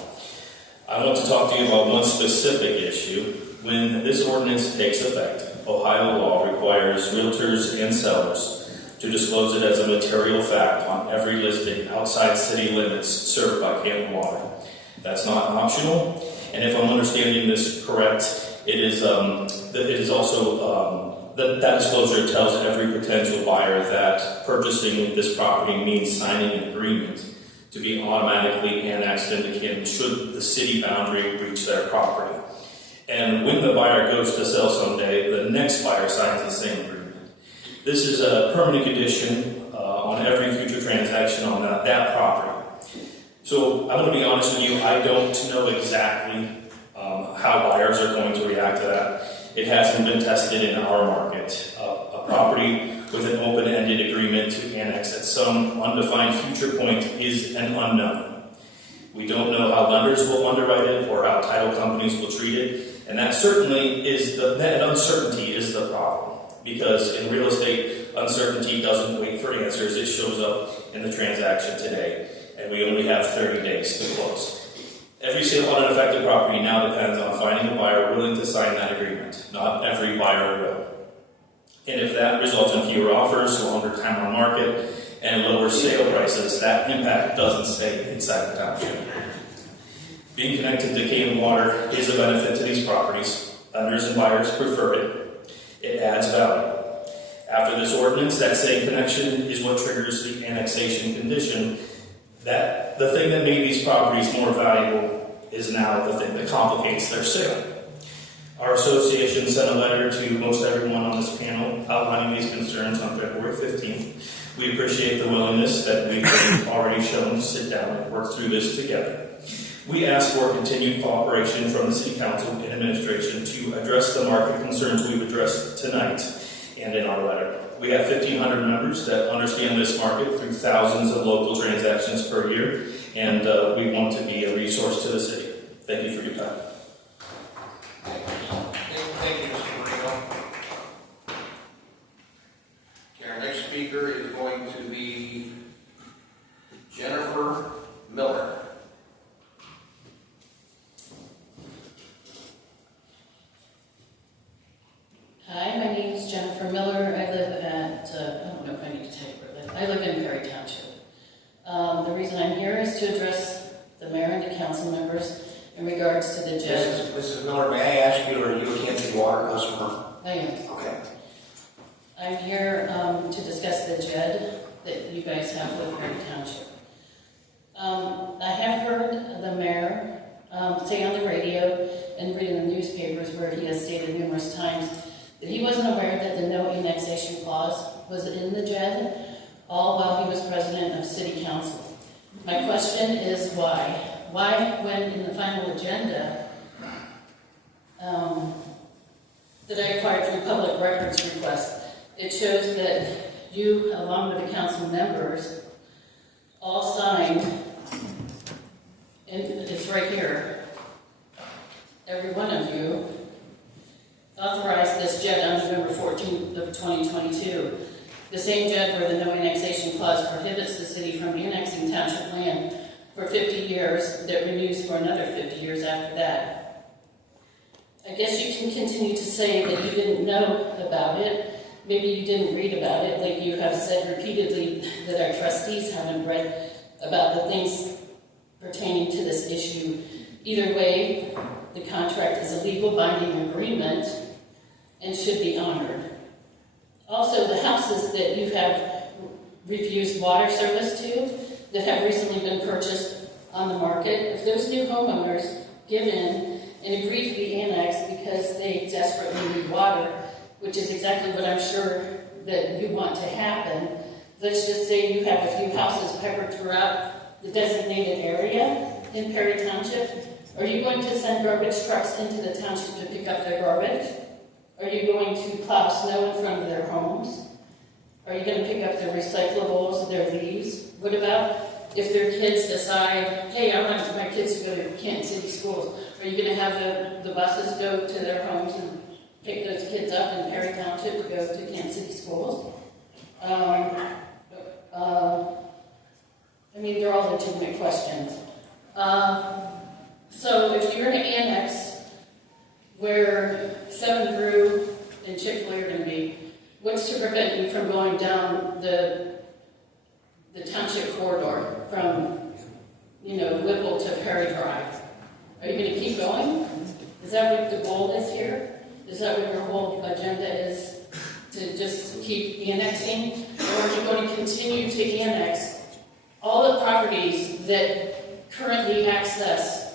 I want to talk to you about one specific issue. When this ordinance takes effect, Ohio law requires realtors and sellers to disclose it as a material fact on every listing outside city limits served by Canton Water. That's not optional. And if I'm understanding this correct, it is also that disclosure tells every potential buyer that purchasing this property means signing an agreement to be automatically annexed into Canton should the city boundary reach their property. And when the buyer goes to sell someday, the next buyer signs the same agreement. This is a permanent condition on every future transaction on that property. So I'm going to be honest with you, I don't know exactly how buyers are going to react to that. It hasn't been tested in our market. A property with an open-ended agreement to annex at some undefined future point is an unknown. We don't know how lenders will underwrite it or how title companies will treat it, and that certainly is that uncertainty is the problem. Because in real estate, uncertainty doesn't wait for answers, it shows up in the transaction today. And we only have 30 days to close. Every sale on an affected property now depends on finding a buyer willing to sign that agreement. Not every buyer will. And if that results in fewer offers, longer time on market, and lower sale prices, that impact doesn't stay inside the township. Being connected to Canton Water is a benefit to these properties. Lenders and buyers prefer it. It adds value. After this ordinance, that same connection is what triggers the annexation condition. That the thing that made these properties more valuable is now the thing that complicates their sale. Our association sent a letter to most everyone on this panel outlining these concerns on February 15th. We appreciate the willingness that we've already shown to sit down and work through this together. We ask for continued cooperation from the City Council and Administration to address the market concerns we've addressed tonight and in our letter. We have 1,500 members that understand this market through thousands of local transactions per year, and we want to be a resource to the city. Thank you for your time. Thank you, Mr. Marino. Okay, our next speaker is going to be the mayor and the council members in regards to the JED. Mrs. Miller, may I ask you, are you a Kansas City Water customer? I am. Okay. I'm here to discuss the JED that you guys have with Perry Township. I have heard the mayor say on the radio and read in the newspapers where he has stated numerous times that he wasn't aware that the no annexation clause was in the JED, all while he was president of city council. My question is why? Why, when in the final agenda that I acquired through public records request, it shows that you, along with the council members, all signed, and it's right here, every one of you authorized this JED on November 14th of 2022. The same JED where the no annexation clause prohibits the city from annexing township land for 50 years that renews for another 50 years after that. I guess you can continue to say that you didn't know about it. Maybe you didn't read about it, like you have said repeatedly that our trustees haven't read about the things pertaining to this issue. Either way, the contract is a legal binding agreement and should be honored. Also, the houses that you have refused water service to that have recently been purchased on the market, if those new homeowners give in and agree to be annexed because they desperately need water, which is exactly what I'm sure that you want to happen. Let's just say you have a few houses peppered throughout the designated area in Perry Township. Are you going to send garbage trucks into the township to pick up their garbage? Are you going to plow snow in front of their homes? Are you going to pick up their recyclables, their leaves? What about if their kids decide, hey, I want my kids to go to Canton City schools? Are you going to have the buses go to their homes and pick those kids up in Perry Township to go to Canton City schools? I mean, they're all legitimate questions. So if you're going to annex where 7 Brew and Chick-fil-A are going to be, what's to prevent you from going down the township corridor from, Whipple to Perry Drive? Are you going to keep going? Is that what the goal is here? Is that what your whole agenda is, to just keep annexing? Or are you going to continue to annex all the properties that currently access,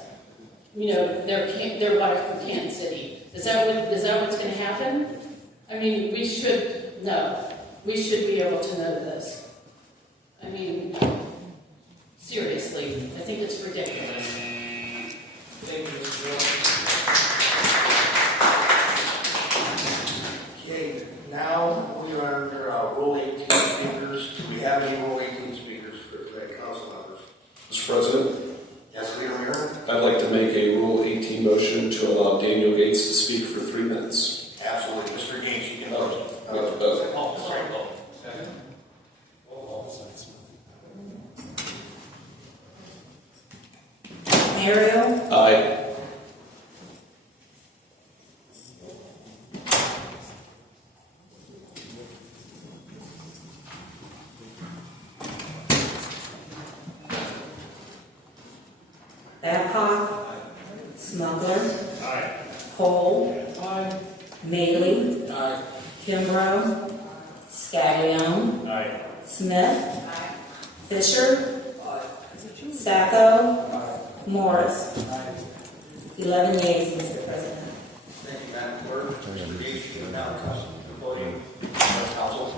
their water from Canton City? Is that what's going to happen? I mean, we should know. We should be able to know this. I mean, seriously, I think it's ridiculous. Thank you, Mr. Okay, now we are under Rule 18 speakers. Do we have any Rule 18 speakers for the council members? Mr. President, Yes, Leader Mayor? I'd like to make a Rule 18 motion to allow Daniel Gates to speak for 3 minutes. Absolutely. Mr. Gates, you can Oh, vote. sorry. Mario, Aye. Babcock, Smuggler, Cole, Maley, Kimbrough, Scaglione, Smith, Fisher, Sacco, Morris. 11 yeas, Mr. President. Thank you, Madam Clerk. Mr. Gates, you can now come to the podium. Council.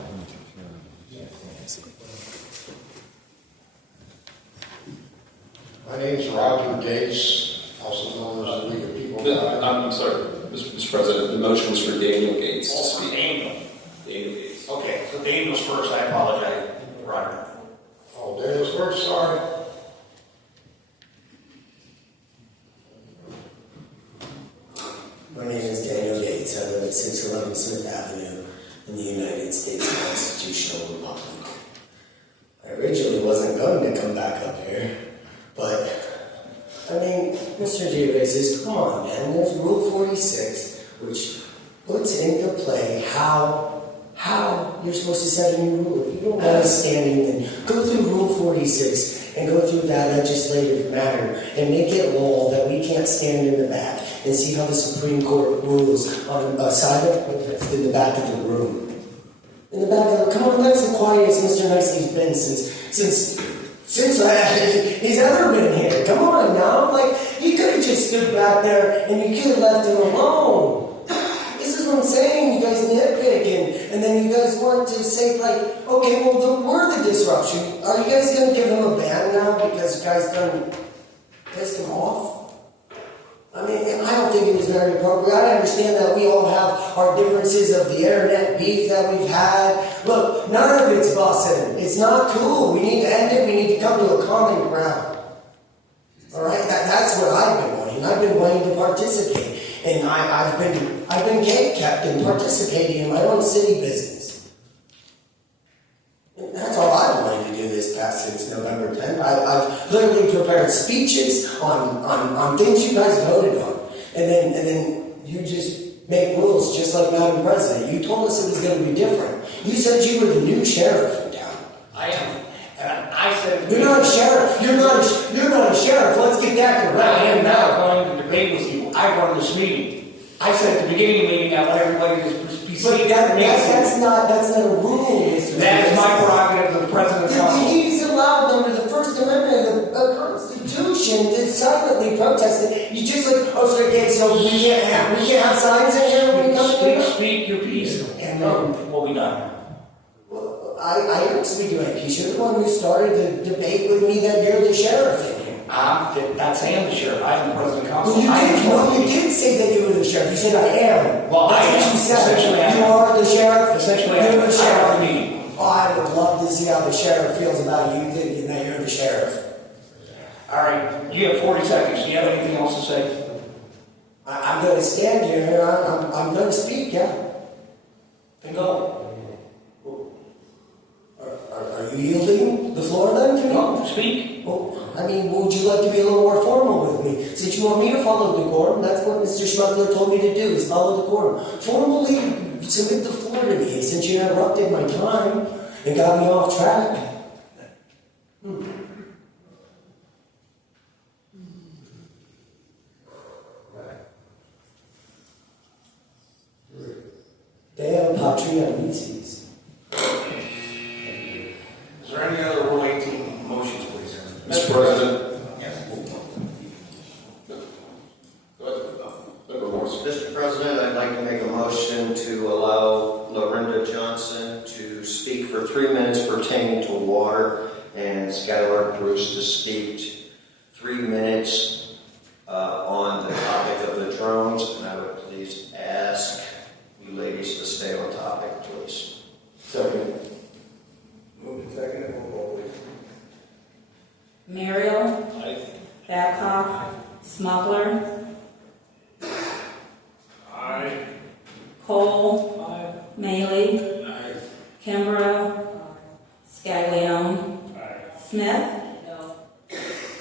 My name's Roger Gates, also known as the League of People. I'm sorry, Mr. President, the motion was for Daniel Gates to Oh, speak. Daniel. Daniel Gates. Okay, so Daniel's first. I apologize, Roger. Oh, Daniel's first, sorry. My name is Daniel Gates. I live at 611 Smith Avenue in the United States Constitutional Republic. I originally wasn't going to come back up here, but, Mr. DeRizes, come on, man. There's Rule 46, which puts into play how you're supposed to set a new rule. If you don't want us standing, then go through Rule 46 and go through that legislative matter and make it law that we can't stand in the back and see how the Supreme Court rules on a silent protest in the back of the room. In the back of the, come on, that's the quietest Mr. Nicely's been since he's ever been here. Come on now, like, you could have just stood back there and you could have left him alone. This is what I'm saying, you guys nitpick, and then you guys want to say, like, okay, well, we're the disruption. Are you guys going to give him a ban now because you guys done pissed him off? I mean, I don't think it was very appropriate. I understand that we all have our differences of the internet beef that we've had. Look, none of it's bussin'. It's not cool. We need to end it. We need to come to a common ground. All right? That's what I've been wanting. I've been wanting to participate. And I've been kept in participating in my own city business. That's all I've wanted to do this past since November 10th. I've literally prepared speeches on things you guys voted on. And then you just make rules just like Madam President. You told us it was going to be different. You said you were the new sheriff in town. I am. And I said... You're not a sheriff. You're not a sheriff. Let's get that correct. I am now going to debate with you. I run this meeting. I said at the beginning of the meeting, I let everybody just be seated. That's not a rule, Mr. That is my prerogative as the president of the council. He's allowed under the First Amendment of the Constitution to silently protest it. You just like, oh, so again, so we can't have signs in here when we come in? Speak your piece, and then we'll be done. Well, I don't speak your piece. You're the one who started the debate with me that you're the sheriff in here. That's I am the sheriff. I'm the president of the council. Well, you did say that you were the sheriff. You said I am. Well, that's I am. What you said. Essentially, I am. You are the sheriff. Essentially, you're the sheriff. I run the meeting. Oh, I would love to see how the sheriff feels about you thinking that you're the sheriff. All right, you have 40 seconds. Do you have anything else to say? I'm going to stand here. I'm going to speak, yeah. Then go. Are you yielding the floor then to me? No, speak. Well, I mean, would you like to be a little more formal with me? Since you want me to follow decorum, that's what Mr. Schmuckler told me to do, is follow decorum. Formally submit the floor to me, since you interrupted my time and got me off track. Deo patria mises. Is there any other Rule 18 motions, please? Mr. President. Yes. Mr. President, I'd like to make a motion to allow Lorinda Johnson to speak for 3 minutes pertaining to water, and Skylar Bruce to speak 3 minutes on the topic of the drones. And I would please ask you ladies to stay on topic, please. Second. Moved and seconded. Roll call, please. Muriel. Babcock. Smuggler. Aye. Cole. Maley. Kimbrough. Scaglione. Smith.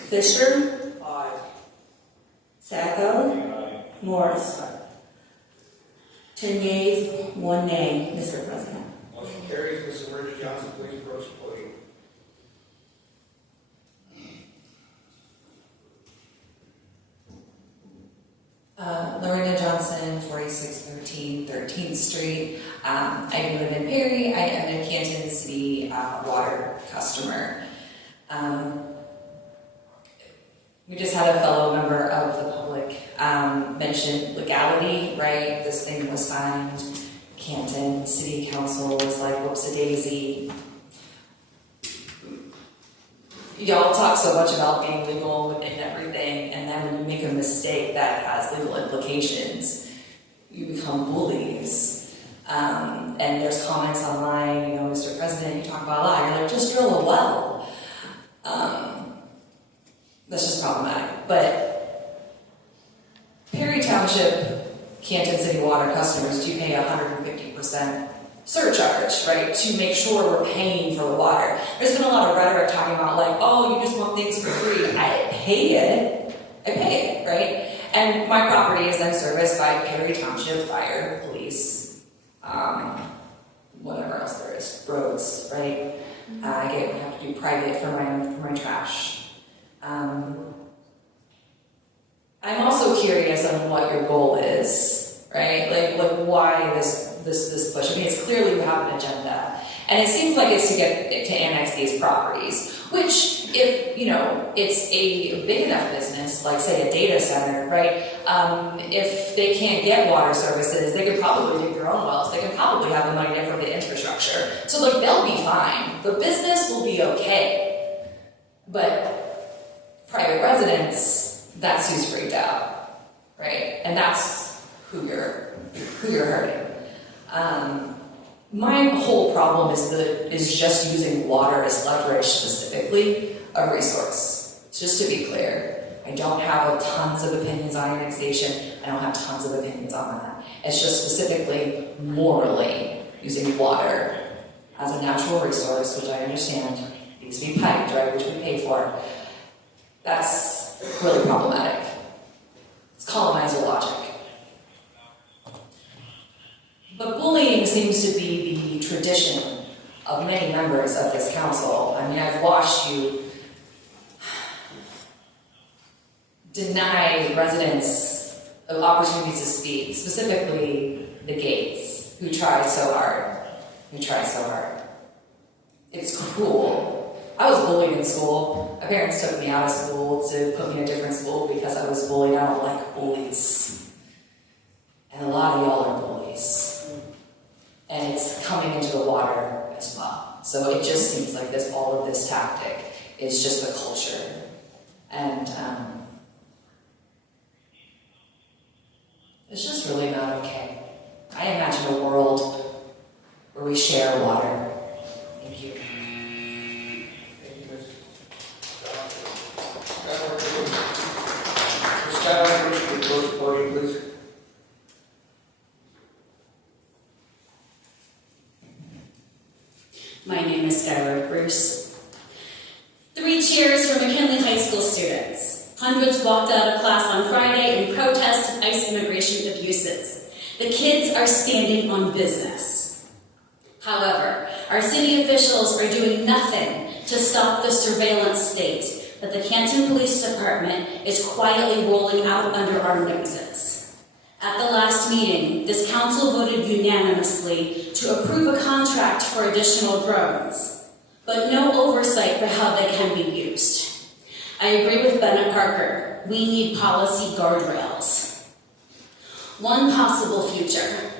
Fisher. Sacco. Morris. 10 yeas, 1 nay, Mr. President. Motion carries. Mrs. Lorinda Johnson, please approach the podium. Lorinda Johnson, 4613 13th Street. I live in Perry. I am a Canton City water customer. We just had a fellow member of the public mention legality, right? This thing was signed. Canton City Council was like, whoops-a-daisy. Y'all talk so much about being legal and everything, and then when you make a mistake that has legal implications, you become bullies. And there's comments online, you know, Mr. President, you talk about a lot, you're like, just drill a well. That's just problematic. But Perry Township, Canton City water customers do pay 150% surcharge, right, to make sure we're paying for the water. There's been a lot of rhetoric talking about like, oh, you just want things for free. I pay it, right? And my property is then serviced by Perry Township Fire, Police, whatever else there is, roads, right? I get we have to do private for my trash. I'm also curious on what your goal is, right? Like why this push? I mean, it's clearly you have an agenda, and it seems like it's to annex these properties. Which, if it's a big enough business, like say a data center, right? If they can't get water services, they could probably dig their own wells. They can probably have the money for the infrastructure. So like they'll be fine. The business will be okay. But private residents, that's who's freaked out, right? And that's who you're hurting. My whole problem is just using water as leverage, specifically a resource. Just to be clear, I don't have tons of opinions on annexation. I don't have tons of opinions on that. It's just specifically morally using water as a natural resource, which I understand needs to be piped, right, which we pay for. That's really problematic. It's colonizer logic. But bullying seems to be the tradition of many members of this council. I mean, I've watched you deny residents of opportunities to speak, specifically the Gates, who tried so hard. It's cruel. I was bullied in school. My parents took me out of school to put me in a different school because I was bullied. I don't like bullies. And a lot of y'all are bullies. And it's coming into the water as well. So it just seems like all of this tactic is just the culture. And it's just really not okay. I imagine a world where we share water. Thank you. Thank you, Ms. Skylar, would you close the podium, please? My name is Skylar Bruce. 3 cheers for McKinley High School students. Hundreds walked out of class on Friday in protest of ICE immigration abuses. The kids are standing on business. However, our city officials are doing nothing to stop the surveillance state that the Canton Police Department is quietly rolling out under our noses. At the last meeting, this council voted unanimously to approve a contract for additional drones, but no oversight for how they can be used. I agree with Bennett Parker. We need policy guardrails. One possible future.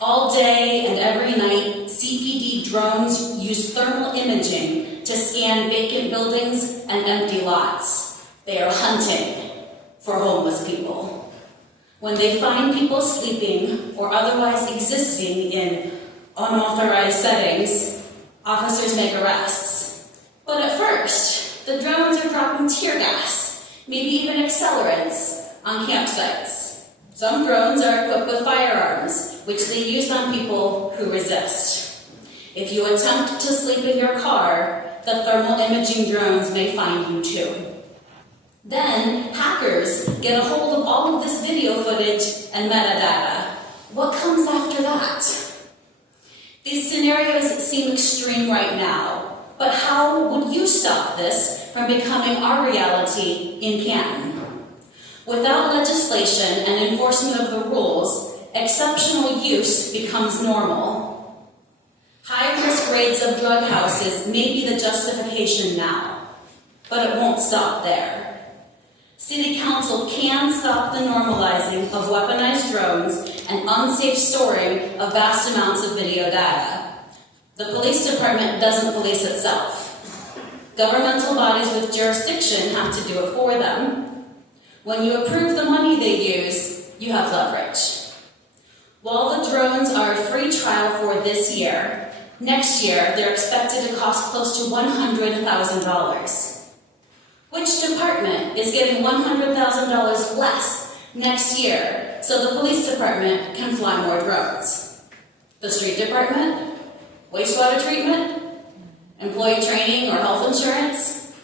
All day and every night, CPD drones use thermal imaging to scan vacant buildings and empty lots. They are hunting for homeless people. When they find people sleeping or otherwise existing in unauthorized settings, officers make arrests. But at first, the drones are dropping tear gas, maybe even accelerants, on campsites. Some drones are equipped with firearms, which they use on people who resist. If you attempt to sleep in your car, the thermal imaging drones may find you too. Then, hackers get a hold of all of this video footage and metadata. What comes after that? These scenarios seem extreme right now, but how would you stop this from becoming our reality in Canton? Without legislation and enforcement of the rules, exceptional use becomes normal. High-risk raids of drug houses may be the justification now, but it won't stop there. City Council can stop the normalizing of weaponized drones and unsafe storing of vast amounts of video data. The police department doesn't police itself. Governmental bodies with jurisdiction have to do it for them. When you approve the money they use, you have leverage. While the drones are a free trial for this year, next year they're expected to cost close to $100,000. Which department is getting $100,000 less next year so the police department can fly more drones? The street department? Wastewater treatment? Employee training or health insurance?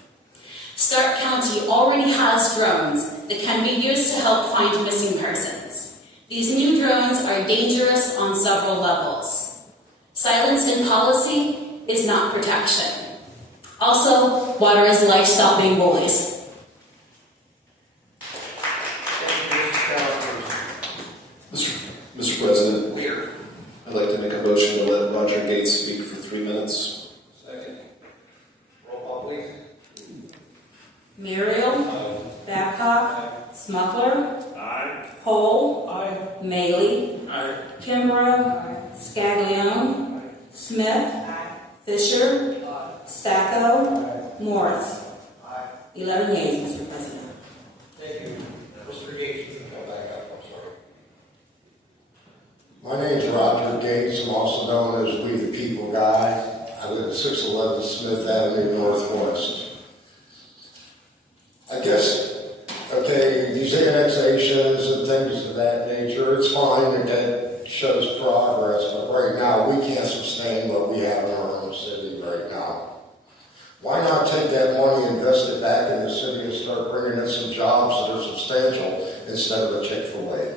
Stark County already has drones that can be used to help find missing persons. These new drones are dangerous on several levels. Silence in policy is not protection. Also, water is life, stop being bullies. Mr. President, I'd like to make a motion to let Roger Gates speak for 3 minutes. Second. Roll call, please. Muriel. Babcock. Smucker. Aye. Cole. Aye. Maley. Aye. Kimbrough. Scaglione. Smith. Fisher. Sacco. Morris. 11 yeas, Mr. President. Thank you. Mr. Gates, you can come back up, I'm sorry. My name's Roger Gates. I'm also known as We the People Guy. I live at 611 Smith Avenue Northwest. I guess, okay, these annexations and things of that nature, it's fine that shows progress, but right now we can't sustain what we have in our own city right now. Why not take that money, invest it back in the city, and start bringing in some jobs that are substantial instead of a Chick-fil-A?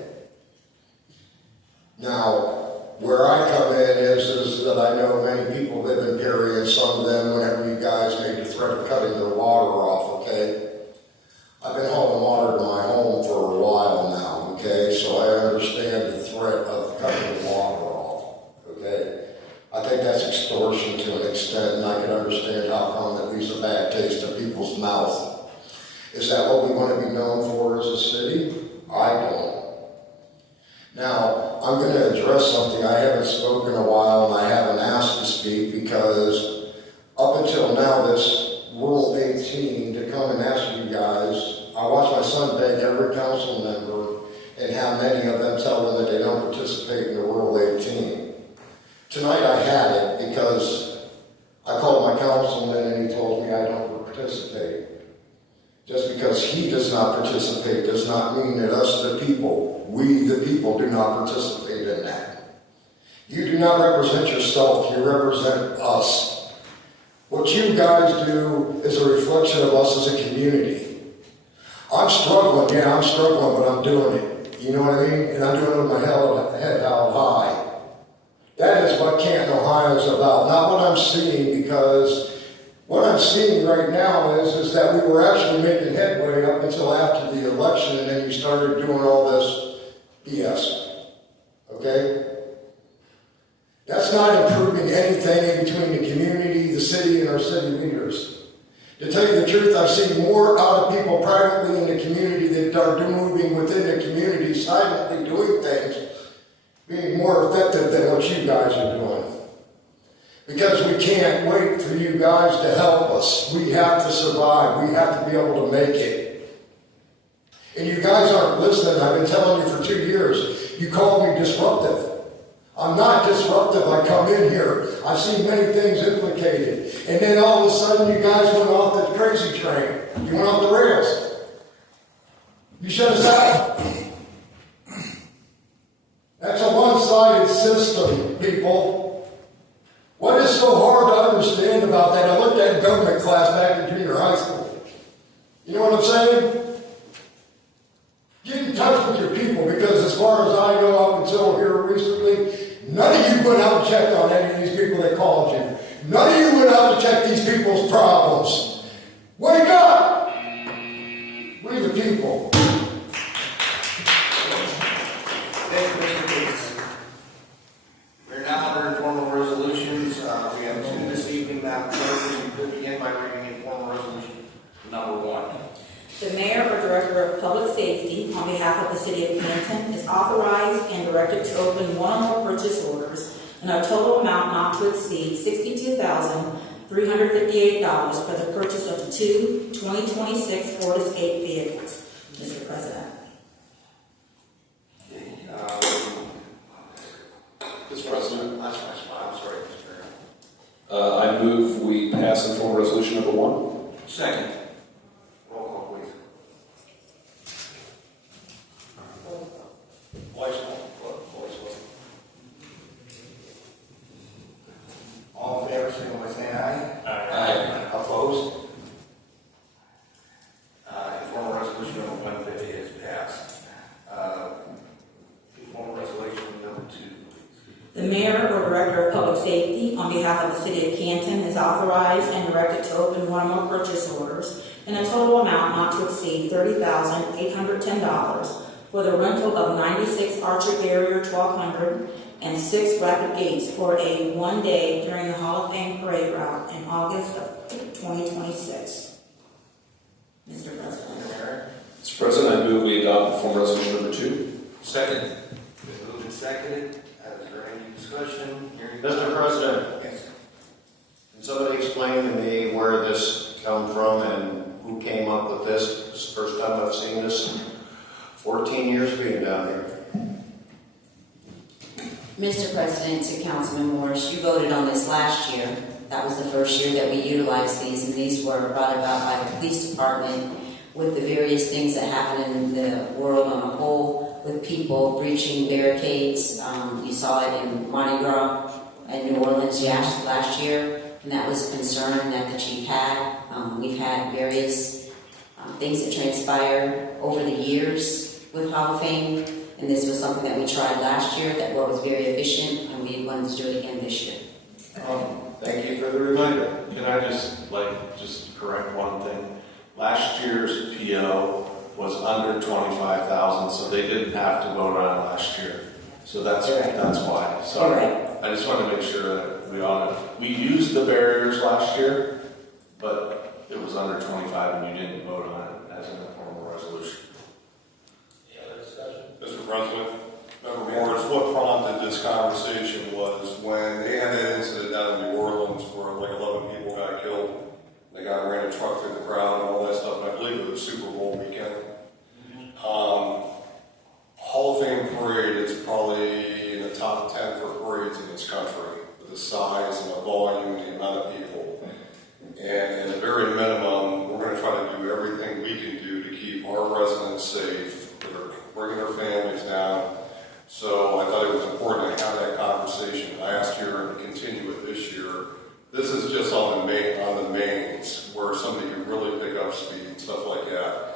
Now, where I come in is that I know many people live in Gary, and some of them, whenever you guys made the threat of cutting their water off, okay? I've been hauling water to my home for a while now, okay? So I understand the threat of cutting the water off, okay? I think that's extortion to an extent, and I can understand how come that leaves a bad taste in people's mouth. Is that what we want to be known for as a city? I don't. Now, I'm going to address something I haven't spoken in a while, and I haven't asked to speak, because up until now, this Rule 18, to come and ask you guys, I watch my son beg every council member, and how many of them tell them that they don't participate in the Rule 18. Tonight I had it because I called my councilman and he told me I don't participate. Just because he does not participate does not mean that us, the people, we the people, do not participate in that. You do not represent yourself, you represent us. What you guys do is a reflection of us as a community. I'm struggling, yeah, I'm struggling, but I'm doing it. You know what I mean? And I'm doing it with my head held high. That is what Canton, Ohio is about, not what I'm seeing, because what I'm seeing right now is that we were actually making headway up until after the election, and then you started doing all this BS. Okay? That's not improving anything in between the community, the city, and our city leaders. To tell you the truth, I've seen more out of people privately in the community that are moving within the community, silently doing things, being more effective than what you guys are doing. Because we can't wait for you guys to help us. We have to survive. We have to be able to make it. And you guys aren't listening. I've been telling you for 2 years. You called me disruptive. I'm not disruptive. I come in here. I've seen many things implicated. And then all of a sudden you guys went off the crazy train. You went off the rails. You shut us out. That's a one-sided system, people. What is so hard to understand about that? I looked at in government class back in junior high school. You know what I'm saying? Get in touch with your people, because as far as I know, up until here recently, none of you went out and checked on any of these people that called you. None of you went out to check these people's problems. Wake up! We the people. Thank you, Mr. Gates. We're now under informal resolutions. We have two this evening. Madam Clerk, will you begin by reading informal resolution number 1? The mayor or director of public safety, on behalf of the city of Canton, is authorized and directed to open one or more purchase orders in a total amount not to exceed $62,358 for the purchase of 2 2026 Ford Escape vehicles. Mr. President. Mr. President, I'm sorry, Mr. Mayor. I move we pass informal resolution number 1. Second. Roll call, please. Voice. All in favor, signal by saying aye. Aye. Opposed? Informal resolution number 150 is passed. Informal resolution number 2. The mayor or director of public Safety, on behalf of the City of Canton, is authorized and directed to open one or more purchase orders in a total amount not to exceed $30,810 for the rental of 96 Archer Barrier 1200 and 6 Rapid Gates for a one-day during the Hall of Fame parade route in August of 2026. Mr. President. Mr. President, I move we adopt form resolution number 2. Second. Been moved and seconded. Is there any discussion? Mr. President, Yes. can somebody explain to me where this come from and who came up with this? This is the first time I've seen this in 14 years being down here. Mr. President, to Councilman Morris, you voted on this last year. That was the first year that we utilized these, and these were brought about by the police department with the various things that happen in the world on a whole, with people breaching barricades. You saw it in Mardi Gras in New Orleans last year, and that was a concern that the chief had. We've had various things that transpired over the years with Hall of Fame, and this was something that we tried last year that was very efficient, and we wanted to do it again this year. Thank you for the reminder. Can I just correct one thing? Last year's PO was under 25,000, so they didn't have to vote on it last year. So that's why. So Correct. I just want to make sure that we used the barriers last year, but it was under 25 and you didn't vote on it as an informal resolution. Mr. President, Member Morris, what prompted this conversation was when they had that incident down in New Orleans where like 11 people got killed. They ran a truck through the crowd and all that stuff, and I believe it was Super Bowl weekend. Hall of Fame parade is probably in the top 10 for parades in this country, with the size and the volume and the amount of people. And at the very minimum, we're going to try to do everything we can do to keep our residents safe, that are bringing their families down. So I thought it was important to have that conversation last year and to continue it this year. This is just on the mains where somebody can really pick up speed and stuff like that.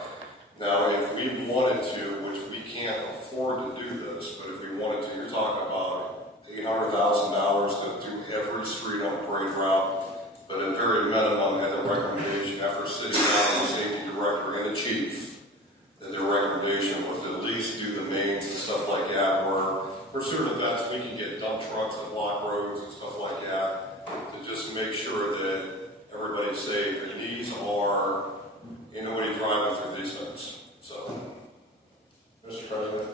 Now, if we wanted to, which we can't afford to do this, but if we wanted to, you're talking about $800,000 to do every street on the parade route. But at very minimum, had the recommendation after sitting down with the safety director and the chief, that their recommendation was to at least do the mains and stuff like that, where for certain events we can get dump trucks that block roads and stuff like that, to just make sure that everybody's safe. And these are, nobody driving through these things. So, Mr. President.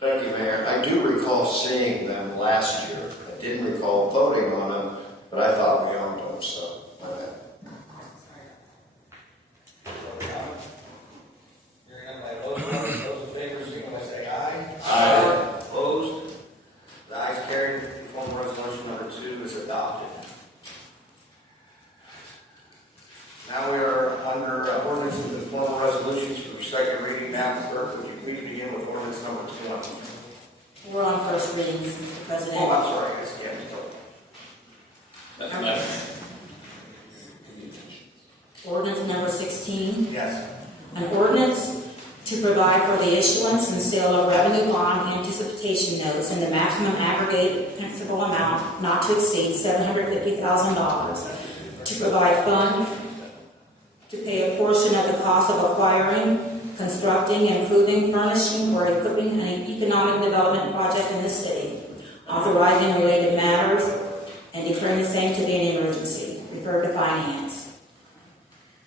Thank you, Mayor. I do recall seeing them last year. I didn't recall voting on them, but I thought we owned them, so my bad. Hearing none by vote, those in favor, signify by saying aye. Aye. Opposed? The ayes carried. Formal resolution number 2 is adopted. Now we are under ordinances and formal resolutions for second reading. Madam Clerk, would you please begin with ordinance number 20? We're on first readings, Mr. President. Oh, I'm sorry, yes, yeah. Ordinance number 16. Yes. An ordinance to provide for the issuance and sale of revenue bond anticipation notes in the maximum aggregate principal amount not to exceed $750,000, to provide funds to pay a portion of the cost of acquiring, constructing, improving, furnishing, or equipping an economic development project in the city, authorizing related matters, and declaring the same to be an emergency. Refer to finance.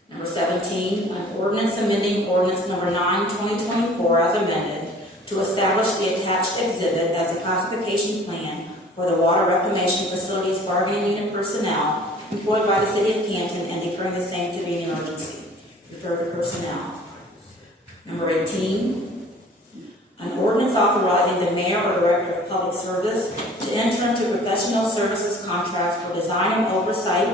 Number 17, an ordinance amending ordinance number 9, 2024 as amended to establish the attached exhibit as a classification plan for the water reclamation facilities bargaining unit personnel employed by the city of Canton and declaring the same to be an emergency. Refer to personnel. Number 18, an ordinance authorizing the mayor or director of public service to enter into professional services contracts for design and oversight,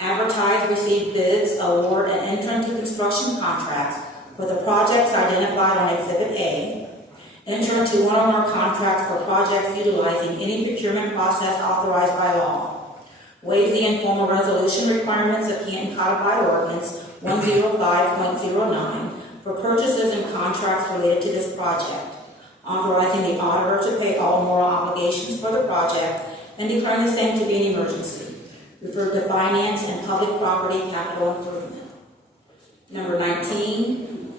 advertise, receive bids, award, and enter into construction contracts for the projects identified on Exhibit A, enter into one or more contracts for projects utilizing any procurement process authorized by law, waive the informal resolution requirements of Canton Codified Ordinance 105.09 for purchases and contracts related to this project, authorizing the auditor to pay all moral obligations for the project, and declaring the same to be an emergency. Refer to Finance and Public Property Capital Improvement. Number 19,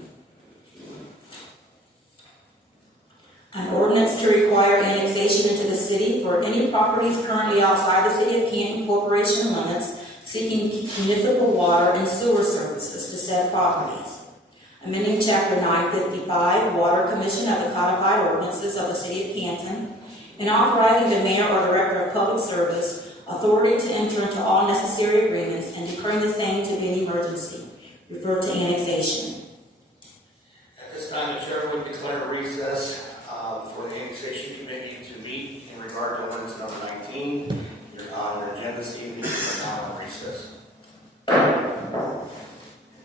an ordinance to require annexation into the city for any properties currently outside the City of Canton Corporation limits seeking municipal water and sewer services to said properties. Amending Chapter 955, Water Commission of the Codified Ordinances of the City of Canton, and authorizing the Mayor or Director of Public Service authority to enter into all necessary agreements and declaring the same to be an emergency. Refer to annexation. At this time, the chair would declare a recess for the annexation committee to meet in regard to ordinance number 19. Your honor agenda this evening is now on recess.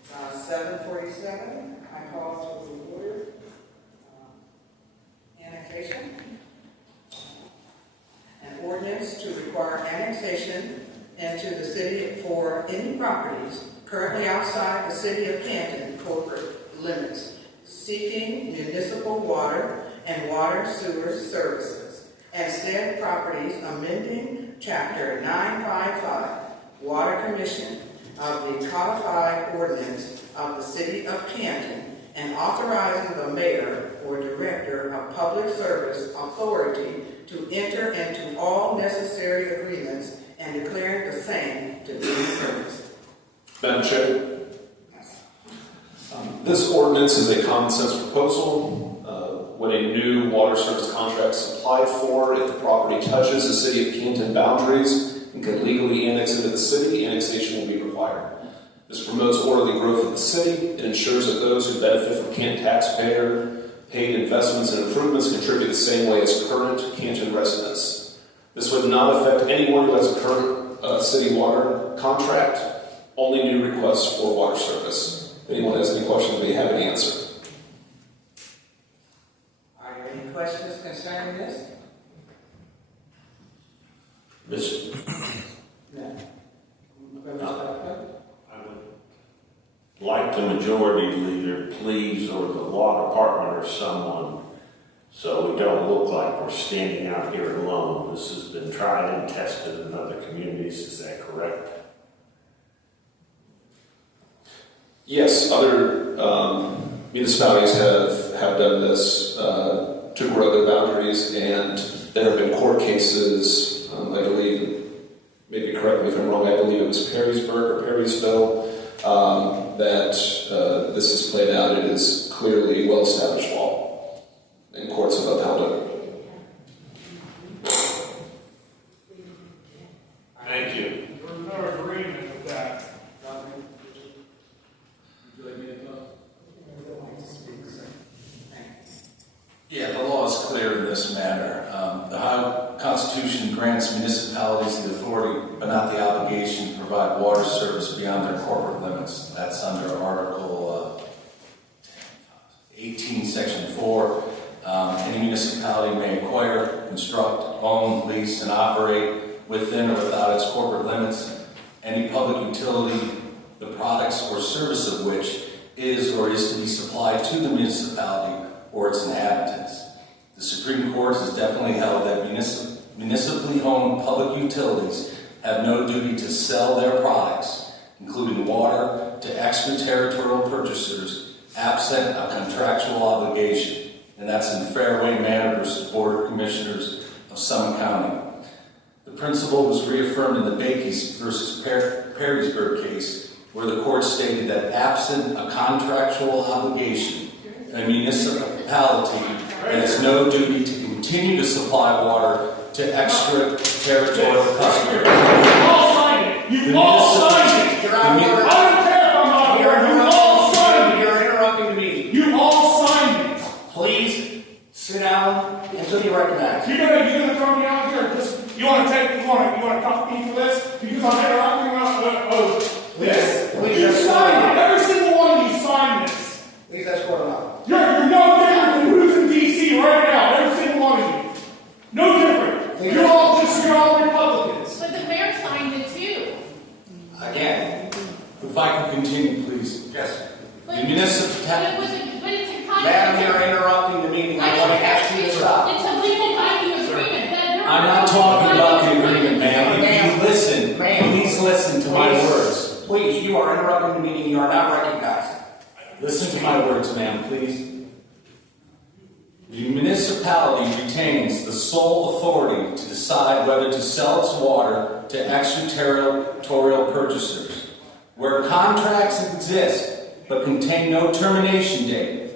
It's 7:47. I call to the order. Annexation. An ordinance to require annexation into the city for any properties currently outside the City of Canton corporate limits seeking municipal water and water sewer services, and said properties amending Chapter 955, Water Commission of the Codified Ordinance of the City of Canton, and authorizing the Mayor or Director of Public Service authority to enter into all necessary agreements and declaring the same to be an emergency. Madam Chair, this ordinance is a common sense proposal. When a new water service contract is applied for, if the property touches the City of Canton boundaries and can legally annex into the city, annexation will be required. This promotes orderly growth of the city. It ensures that those who benefit from Canton taxpayer-paid investments and improvements contribute the same way as current Canton residents. This would not affect anyone who has a current city water contract, only new requests for water service. If anyone has any questions, they have an answer. Are there any questions concerning this? No. I would like the majority leader, please, or the law department or someone, so we don't look like we're standing out here alone. This has been tried and tested in other communities. Is that correct? Yes, other municipalities have done this to grow their boundaries, and there have been court cases, I believe, maybe correct me if I'm wrong, I believe it was Perrysburg or Perrysville, that this is played out. It is clearly well-established law, and courts have upheld it. Thank you. There's no agreement with that. Yeah, the law is clear in this matter. The Ohio Constitution grants municipalities the authority, but not the obligation, to provide water service beyond their corporate limits. That's under Article 18, Section 4. Any municipality may acquire, construct, own, lease, and operate within or without its corporate limits any public utility, the products or service of which is or is to be supplied to the municipality or its inhabitants. The Supreme Court has definitely held that municipally owned public utilities have no duty to sell their products, including water, to extraterritorial purchasers, absent a contractual obligation. And that's in Fairway Manor versus Board of Commissioners of Summit County. The principle was reaffirmed in the Bakes versus Perrysburg case, where the court stated that absent a contractual obligation, a municipality has no duty to continue to supply water to extraterritorial customers. You all signed it. You all signed it. I don't care if I'm not here. You all signed it. You're interrupting the meeting. You all signed it. Please sit down until you recognize. You're gonna throw me out here. You want to talk to me for this? Because I'm interrupting this. Please, you signed it. Every single one of you signed this. Please escort him out. You're no different than who's in D.C. right now. Every single one of you. No different. You're all Republicans. But the mayor signed it too. Again. If I could continue, please. Yes. The municipality. But it's a contract. Madam, you're interrupting the meeting. I want to ask you to stop. It's a legal binding agreement. I'm not talking about the agreement. you are interrupting the meeting. You are not recognized. Listen to my words, ma'am, please. The municipality retains the sole authority to decide whether to sell its water to extraterritorial purchasers. Where contracts exist but contain no termination date,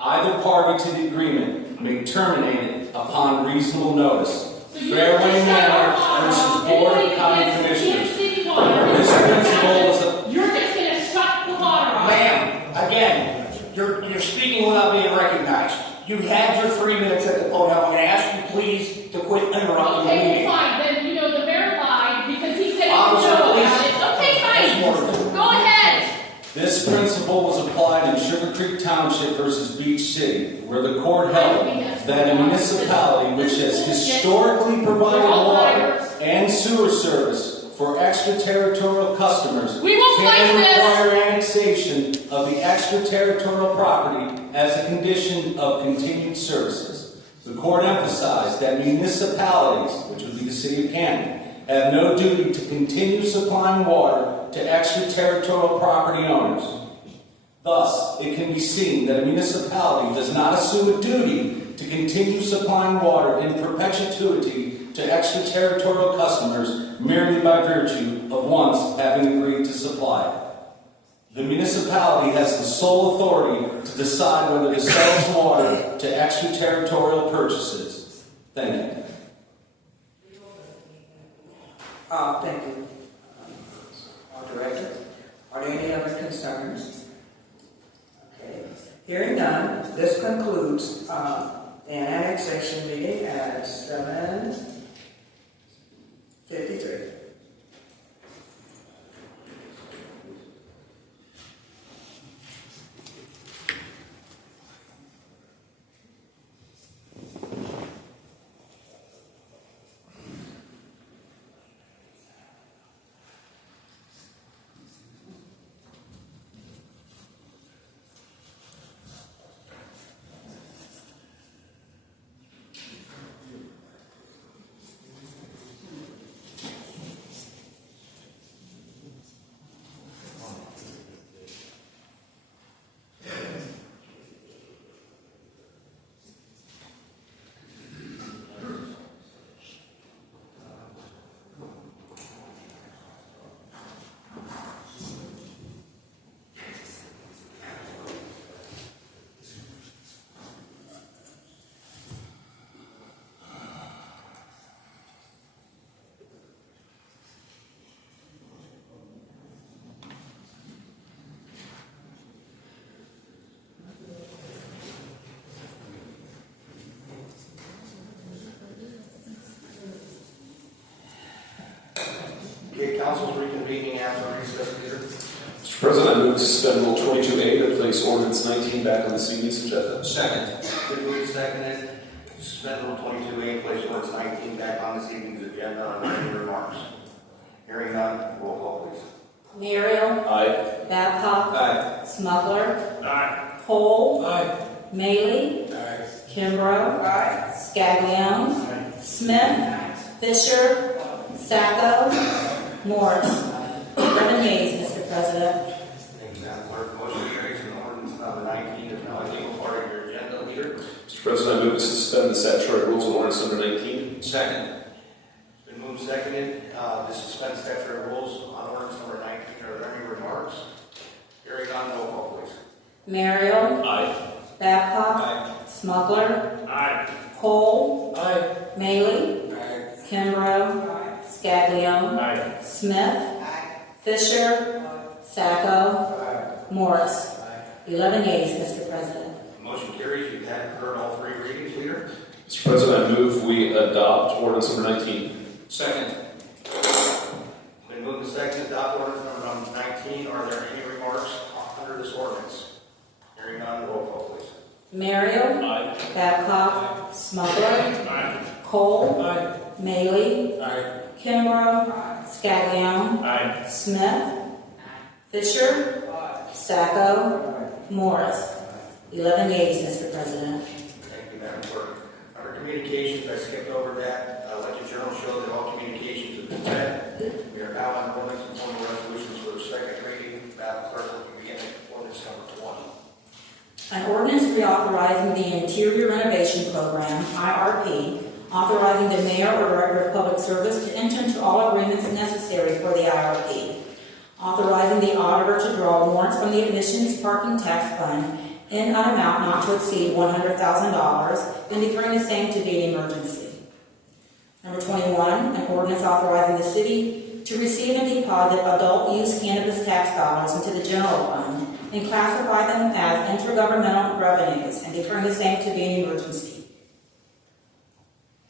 either party to the agreement may terminate it upon reasonable notice. Fairway Manor versus Board of County Commissioners. This principle is a... You're just going to shut the water off. Ma'am, again, you're speaking without being recognized. You had your 3 minutes at the podium. I'm going to ask you please to quit interrupting the Okay, meeting. fine. Then, the mayor lied because he said he would Officer, know please. about it. Okay, fine. Go ahead. This principle was applied in Sugar Creek Township versus Beach City, where the court held that a municipality which has historically provided water and sewer service for extraterritorial customers can require annexation of the extraterritorial property as a condition of continued services. The court emphasized that municipalities, which would be the city of Canton, have no duty to continue supplying water to extraterritorial property owners. Thus, it can be seen that a municipality does not assume a duty to continue supplying water in perpetuity to extraterritorial customers merely by virtue of once having agreed to supply it. The municipality has the sole authority to decide whether to sell its water to extraterritorial purchases. Thank you. Thank you. Director, are there any other concerns? Okay. Hearing none, this concludes the annexation meeting at 7:53. Okay, council's reconvening after recess, leader. Mr. President, I move to suspend Rule 22A to place Ordinance 19 back on this evening's agenda. Second. Been moved, seconded. Suspend Rule 22A, place Ordinance 19 back on this evening's agenda. Are there any remarks? Hearing none, roll call, please. Muriel. Aye. Babcock. Aye. Smuggler. Aye. Cole. Aye. Maley. Aye. Kimbrough. Scaglione. Smith. Fisher. Sacco. Morris. 11 yeas, Mr. President. Thank you, Madam Clerk. Motion carries and ordinance number 19 is now a legal part of your agenda, leader. Mr. President, I move to suspend the statutory rules on ordinance number 19. Second. It's been moved, seconded, to suspend statutory rules on ordinance number 19. Are there any remarks? Hearing none, roll call, please. Muriel. Aye. Babcock. Aye. Smuggler. Aye. Cole. Aye. Maley. Aye. Kimbrough. Scaglione. Aye. Smith. Fisher. Sacco. Morris. 11 yeas, Mr. President. Motion carries. You've had heard all three readings, leader. Mr. President, I move we adopt ordinance number 19. Second. Been moved and seconded to adopt ordinance number 19. Are there any remarks under this ordinance? Hearing none, roll call, please. Muriel. Aye. Babcock. Smuggler. Aye. Cole. Aye. Maley. Aye. Kimbrough. Scaglione. Aye. Smith. Fisher. Sacco. Morris. 11 yeas, Mr. President. Thank you, Madam Clerk. Under communications, I skipped over that. Let the journal show that all communications have been read. We are now on ordinance and formal resolutions for the second reading. Madam Clerk, we begin ordinance number 20. An ordinance reauthorizing the Interior Renovation Program, IRP, authorizing the mayor or director of public service to enter into all agreements necessary for the IRP, authorizing the auditor to draw warrants from the admissions parking tax fund in an amount not to exceed $100,000 and declaring the same to be an emergency. Number 21, an ordinance authorizing the city to receive and deposit adult use cannabis tax dollars into the general fund and classify them as intergovernmental revenues and declaring the same to be an emergency.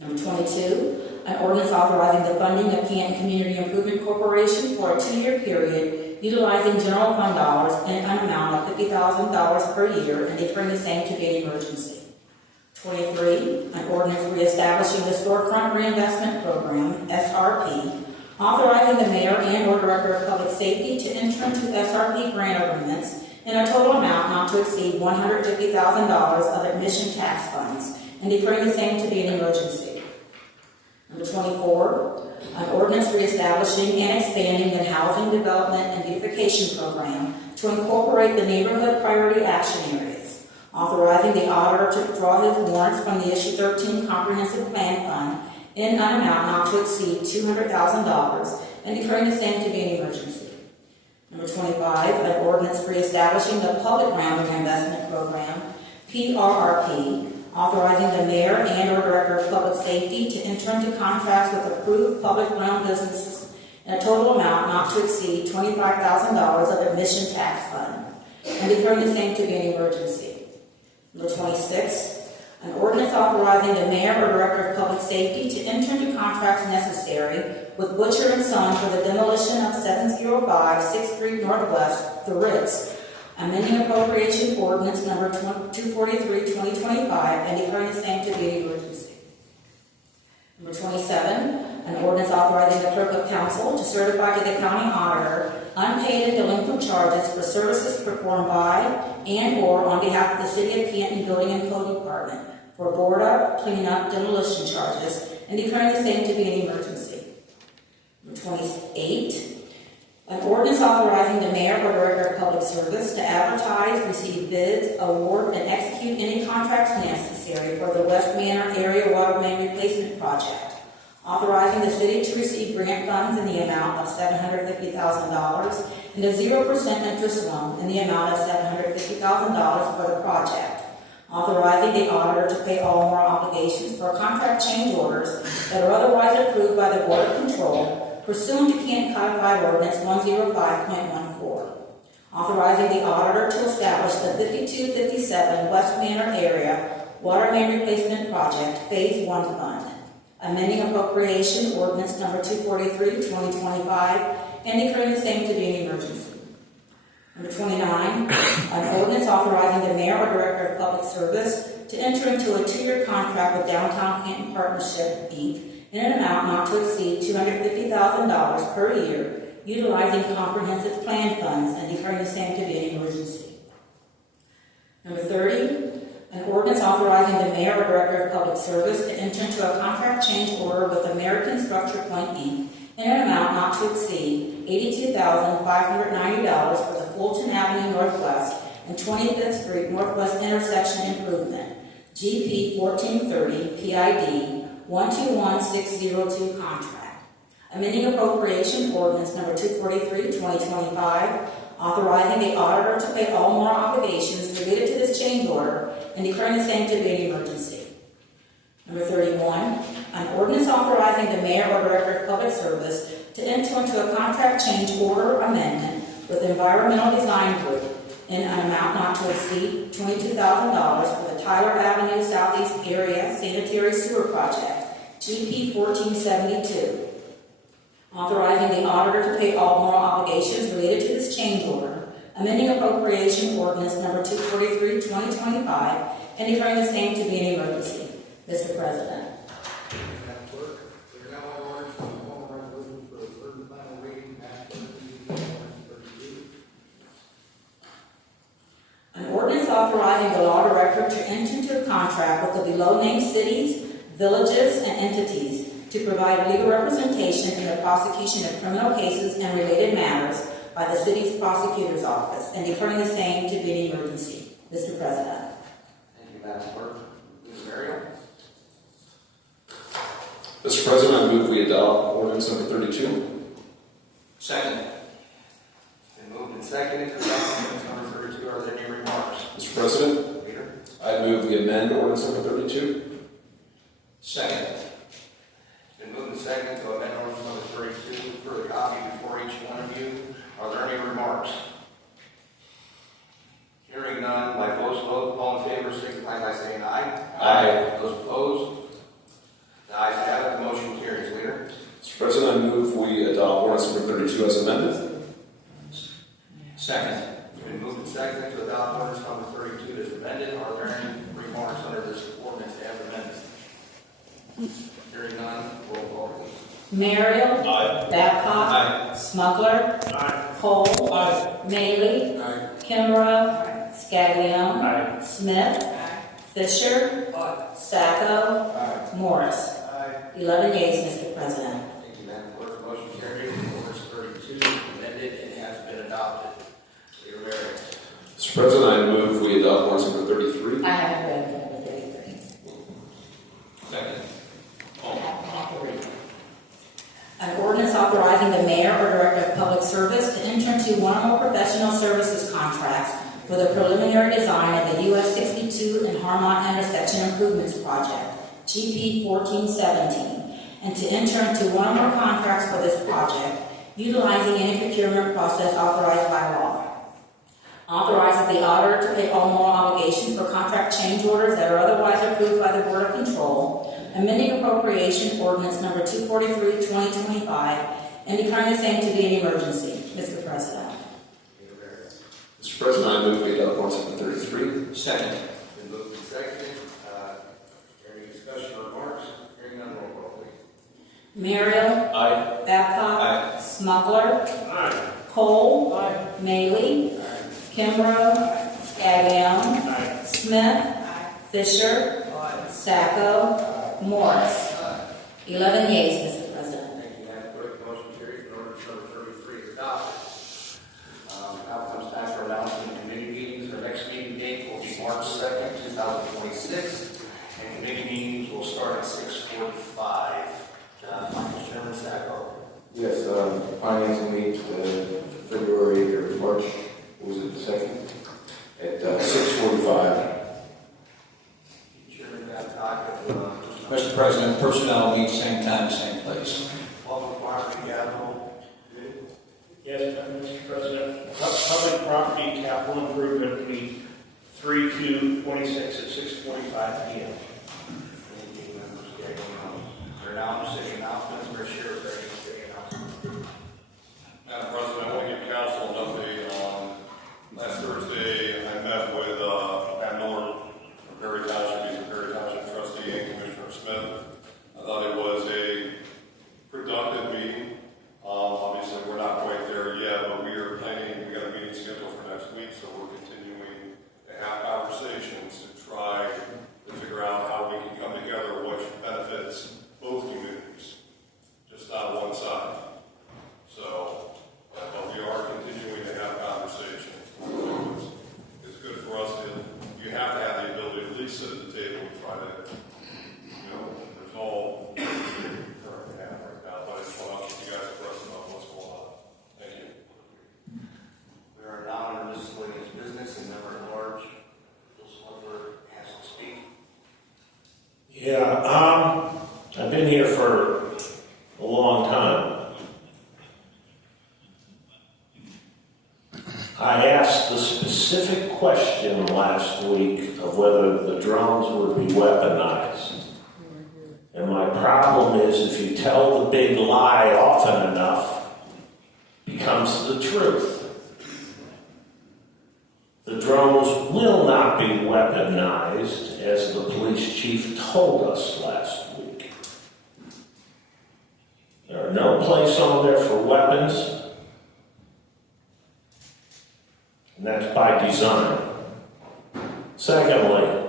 Number 22, an ordinance authorizing the funding of Canton Community Improvement Corporation for a 2-year period, utilizing general fund dollars in an amount of $50,000 per year and declaring the same to be an emergency. 23, an ordinance reestablishing the Storefront Reinvestment Program, SRP, authorizing the mayor and or director of public safety to enter into SRP grant agreements in a total amount not to exceed $150,000 of admission tax funds and declaring the same to be an emergency. Number 24, an ordinance reestablishing and expanding the Housing Development and Beautification Program to incorporate the Neighborhood Priority Action Areas, authorizing the auditor to draw his warrants from the Issue 13 Comprehensive Plan Fund in an amount not to exceed $200,000 and declaring the same to be an emergency. Number 25, an ordinance reestablishing the Public Ground Reinvestment Program, PRRP, authorizing the mayor and or director of public safety to enter into contracts with approved public ground businesses in a total amount not to exceed $25,000 of admission tax fund and declaring the same to be an emergency. Number 26, an ordinance authorizing the mayor or director of public safety to enter into contracts necessary with Butcher & Son for the demolition of 705 6th Street Northwest, The Ritz, amending appropriation ordinance number 243/2025 and declaring the same to be an emergency. Number 27, an ordinance authorizing the clerk of council to certify to the county auditor unpaid and delinquent charges for services performed by and or on behalf of the City of Canton Building and Code Department for board up, clean up, demolition charges, and declaring the same to be an emergency. Number 28, an ordinance authorizing the mayor or director of public service to advertise, receive bids, award, and execute any contracts necessary for the West Manor Area Water Main Replacement Project, authorizing the city to receive grant funds in the amount of $750,000 and a 0% interest loan in the amount of $750,000 for the project, authorizing the auditor to pay all more obligations for contract change orders that are otherwise approved by the Board of Control pursuant to Canton Codified Ordinance 105.14, authorizing the auditor to establish the 5257 West Manor Area Water Main Replacement Project Phase 1 Fund, amending appropriation ordinance number 243/2025 and declaring the same to be an emergency. Number 29, an ordinance authorizing the mayor or director of public service to enter into a 2-year contract with Downtown Canton Partnership, Inc. in an amount not to exceed $250,000 per year, utilizing comprehensive plan funds and declaring the same to be an emergency. Number 30, an ordinance authorizing the mayor or director of public service to enter into a contract change order with American Structure Point, Inc. in an amount not to exceed $82,590 for the Fulton Avenue Northwest and 25th Street Northwest intersection improvement, GP 1430 PID 121602 contract, amending appropriation ordinance number 243/2025, authorizing the auditor to pay all more obligations related to this change order and declaring the same to be an emergency. Number 31, an ordinance authorizing the mayor or director of public service to enter into a contract change order amendment with Environmental Design Group in an amount not to exceed $22,000 for the Tyler Avenue Southeast Area Sanitary Sewer Project, GP 1472. Authorizing the auditor to pay all moral obligations related to this change order, amending appropriation ordinance number 243/2025, and declaring the same to be an emergency. Mr. President. Madam Clerk, we are now on order to the formal resolution for the third and final reading. Madam Clerk, please read ordinance 32. An ordinance authorizing the law director to enter into a contract with the below-named cities, villages, and entities to provide legal representation in the prosecution of criminal cases and related matters by the city's prosecutor's office and declaring the same to be an emergency. Mr. President. Thank you, Madam Clerk. Ms. Marion? Mr. President, I move we adopt ordinance number 32. Second. It's been moved and seconded to adopt ordinance number 32. Are there any remarks? Mr. President, Leader? I move we amend ordinance number 32. Second. It's been moved and seconded to amend ordinance number 32. For the copy before each one of you, are there any remarks? Hearing none, by voice vote, all in favor signify by saying aye. Aye. Those opposed? The ayes have it, the motion carries. Leader? Mr. President, I move we adopt ordinance number 32 as amended. Second. It's been moved and seconded to adopt ordinance number 32 as amended. Are there any remarks under this ordinance as amended? Hearing none, roll call please. Mariel. Aye. Babcock. Aye. Smuggler. Cole. Maley. Kimbrough. Scaglione. Smith. Fisher. Sacco. Morris. 11 yeas, Mr. President. Thank you, Madam Clerk. Motion carried. Ordinance 32 amended and has been adopted. Leader Marion. Mr. President, I move we adopt ordinance number 33. I haven't read number 33. Second. An ordinance authorizing the mayor or director of public service to enter into one or more professional services contracts for the preliminary design of the US 62 and Harmont Intersection Improvements Project, GP 1417, and to enter into one or more contracts for this project, utilizing any procurement process authorized by law. Authorizes the auditor to pay all moral obligations for contract change orders that are otherwise approved by the Board of Control, amending appropriation ordinance number 243, 2025, and declaring the same to be an emergency. Mr. President. Mr. President, I move we adopt ordinance number 33. Second. Been moved and seconded. Any discussion or remarks? Hearing none, roll call please. Mariel. Aye. Babcock. Aye. Smuggler. Cole. Maley. Kimbrough. Scaglione. Smith. Fisher. Sacco. Morris. 11 yeas, Mr. President. Thank you, Madam Clerk. Motion carried. Ordinance number 33 is adopted. Now comes time for announcing committee meetings. Our next meeting date will be March 2nd, 2026, and committee meetings will start at 6:45. Mr. Chairman Sacco. Yes, finance will meet February or March, what was it, the 2nd? At 6:45. Chairman Babcock. Mr. President, personnel meet same time, same place. Public property capital. Yes, Mr. President. Public property capital improvement will be 3/2/26 at 6:45 p.m. Thank you, members. There are now city announcements. Or sheriff, there any city announcements? Madam President, I want to give council an update on last Thursday. I met with Pat Miller from Perry Township. He's a Perry Township trustee and Commissioner Smith. I thought it was a productive meeting. Obviously, we're not quite there yet, but we are planning. We got a meeting scheduled for next week, so we're continuing to have conversations to try to figure out how we can come together, which benefits both communities, just not one side. So, but we are continuing to have conversations. It's good for us to, you have to have the ability to at least sit at the table and try to, resolve what we currently have right now. But it's going up to you guys for us to know what's going on. Thank you. We are now under miscellaneous business and member at large. Whoever has to speak. Yeah, I've been here for a long time. I asked the specific question last week of whether the drones would be weaponized. And my problem is if you tell the big lie often enough, it becomes the truth. The drones will not be weaponized, as the police chief told us last week. There are no place on there for weapons, and that's by design. Secondly,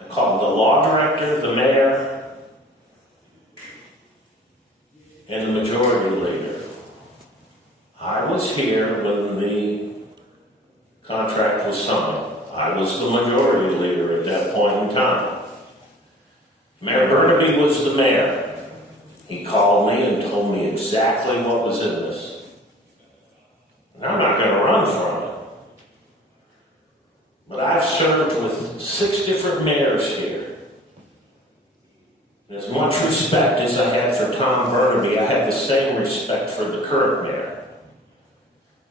I called the law director, the mayor, and the majority leader. I was the majority leader at that point in time. Mayor Burnaby was the mayor. He called me and told me exactly what was in this. And I'm not going to run from it. But I've served with 6 different mayors here. And as much respect as I had for Tom Burnaby, I have the same respect for the current mayor.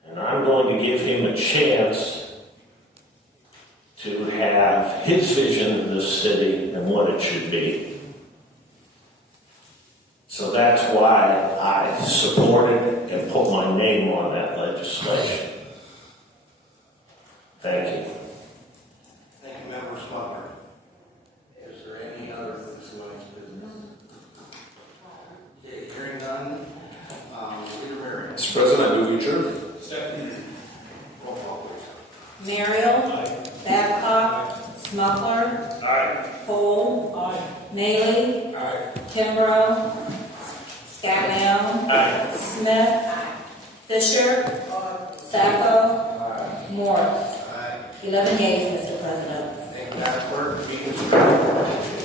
And I'm going to give him a chance to have his vision of the city and what it should be. So that's why I supported and put my name on that legislation. Thank you. Thank you, Member Smucker. Is there any other miscellaneous business? Okay, hearing none. Leader Marion. Mr. President, I move we adjourn. Second. Roll call, please. Merrill. Babcock. Smucker. Cole. Maley. Kimbrough. Scavino. Smith. Fisher. Sacco. Moore. 11 yeas, Mr. President. Thank you, Madam Clerk. Meeting is adjourned.